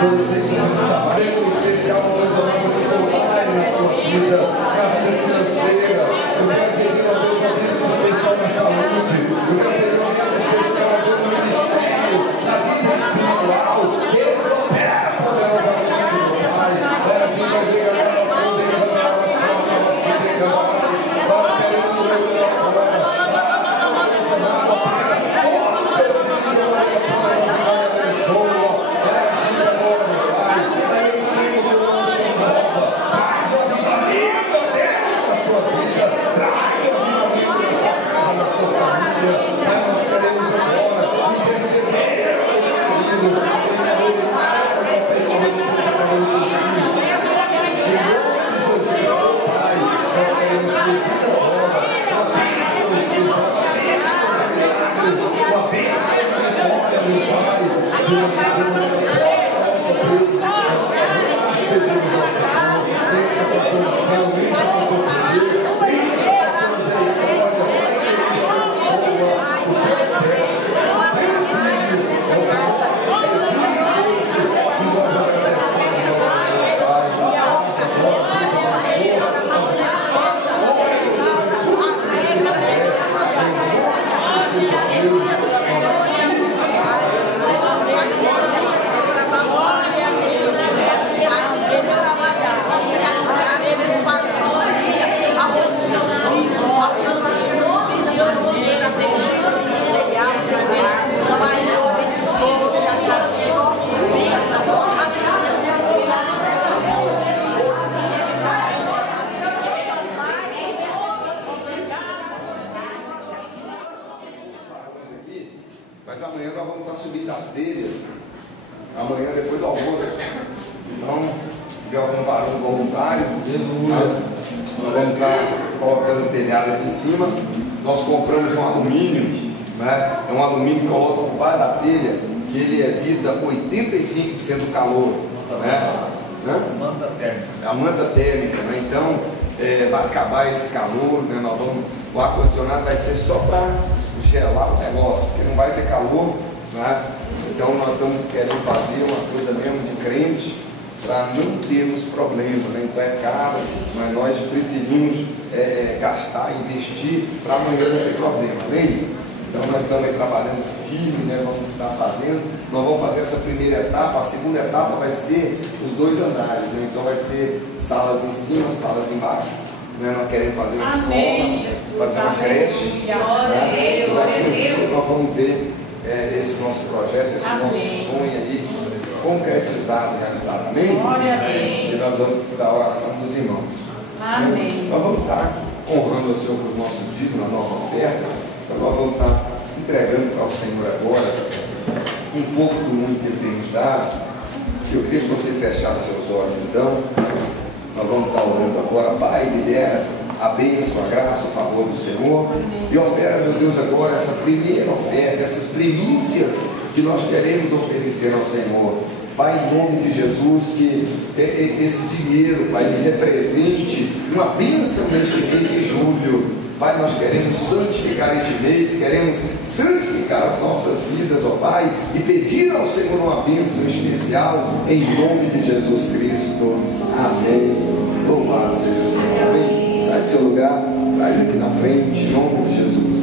Senhor, vocês vão me chamar. Bênção especial para nós orar na sua vida, na vida financeira. Eu quero pedir a Deus uma bênção especial na saúde. Eu quero pedir uma bênção especial a Deus no ministério, na vida espiritual. Deus opera poderosamente no Pai. Era de vai ver a relação de cantar, a relação de cantar. Para queremos o meu Deus agora. Mas amanhã nós vamos estar subindo as telhas. Amanhã depois do almoço. Então, se tiver algum barulho voluntário, nós vamos estar colocando o telhado aqui em cima. Nós compramos um alumínio, né? É um alumínio que coloca por baixo da telha, que ele evita 85% do calor. Né? Manta térmica. A manta térmica, né? Então vai acabar esse calor, né? O ar-condicionado vai ser só para gelar o negócio, porque não vai ter calor, né? Então nós estamos querendo fazer uma coisa mesmo de crente, para não termos problema, né? Então é caro, mas nós preferimos gastar, investir para amanhã não ter problema, né? Então nós estamos aí trabalhando firme, né? Vamos estar fazendo, nós vamos fazer essa primeira etapa, a segunda etapa vai ser os 2 andares, né? Então vai ser salas em cima, salas embaixo, né? Nós queremos fazer uma escola, fazer uma creche, né? Nós vamos ver esse nosso projeto, esse nosso sonho aí concretizado, realizado, amém? E nós vamos dar a oração dos irmãos. Amém. Nós vamos estar honrando o Senhor com o nosso dízimo, a nossa oferta. Então nós vamos estar entregando para o Senhor agora um pouco do mundo que Ele tem nos dado. Eu queria que você fechasse seus olhos então. Nós vamos estar orando agora. Pai, libera a bênção, a graça, o favor do Senhor. E opera, meu Deus, agora essa primeira oferta, essas primícias que nós queremos oferecer ao Senhor. Pai, em nome de Jesus, que esse dinheiro, Pai, represente uma bênção neste mês de julho. Pai, nós queremos santificar este mês, queremos santificar as nossas vidas, ó Pai, e pedir ao Senhor uma bênção especial, em nome de Jesus Cristo. Amém. Louvado seja o Senhor. Amém. Sai do seu lugar, traz aqui na frente, em nome de Jesus.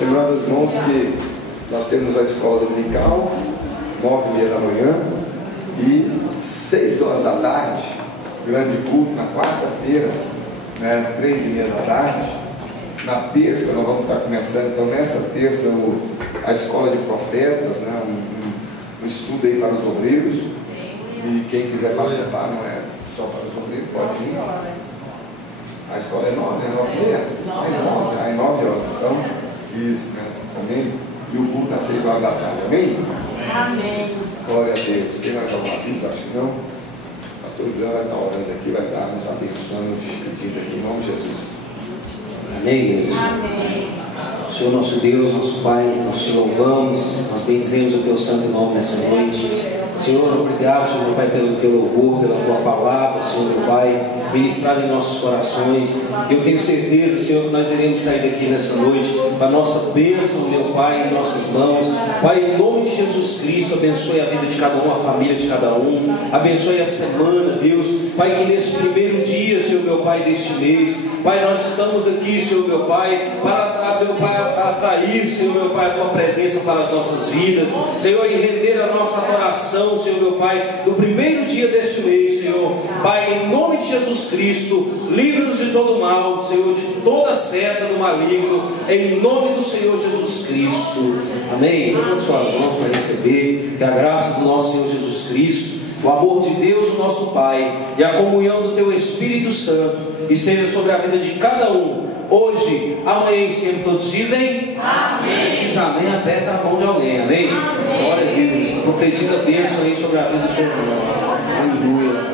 Lembrando os irmãos que nós temos a escola dominical, 9h30 da manhã, e 6 horas da tarde, grande culto na quarta-feira, né, 3h30 da tarde. Na terça nós vamos estar começando, então nessa terça a escola de profetas, né, um estudo aí para os obreiros, e quem quiser participar, não é só para os obreiros, pode ir. A escola é 9, né? 9h30? É 9 horas. Então, isso, né? Amém? E o culto às 6 horas da tarde. Amém? Amém. Glória a Deus. Quem vai dar um aviso? Acho que não. O pastor Julião vai estar orando aqui, vai estar nos abençoando, nos despedindo aqui em nome de Jesus. Amém, igreja? Amém. Senhor nosso Deus, nosso Pai, nós te louvamos, nós bendizemos o teu santo nome nessa noite. Senhor, obrigado, Senhor meu Pai, pelo teu louvor, pela tua palavra, Senhor meu Pai, ministrada em nossos corações. Eu tenho certeza, Senhor, que nós iremos sair daqui nessa noite com a nossa bênção, meu Pai, em nossas mãos. Pai, em nome de Jesus Cristo, abençoe a vida de cada um, a família de cada um, abençoe a semana, Deus. Pai, que nesse primeiro dia, Senhor meu Pai, deste mês, Pai, nós estamos aqui, Senhor meu Pai, para, meu Pai, atrair, Senhor meu Pai, a tua presença para as nossas vidas, Senhor, e render a nossa adoração, Senhor meu Pai, no primeiro dia deste mês, Senhor. Pai, em nome de Jesus Cristo, livra-nos de todo mal, Senhor, de toda seta do maligno, em nome do Senhor Jesus Cristo. Amém. Levante suas mãos para receber que a graça do nosso Senhor Jesus Cristo, o amor de Deus, o nosso Pai, e a comunhão do teu Espírito Santo esteja sobre a vida de cada um, hoje, amanhã e sempre. Todos dizem amém. Diz amém, aperta a mão de alguém. Amém. Glória a Deus. Profetiza a bênção aí sobre a vida do seu irmão. Aleluia.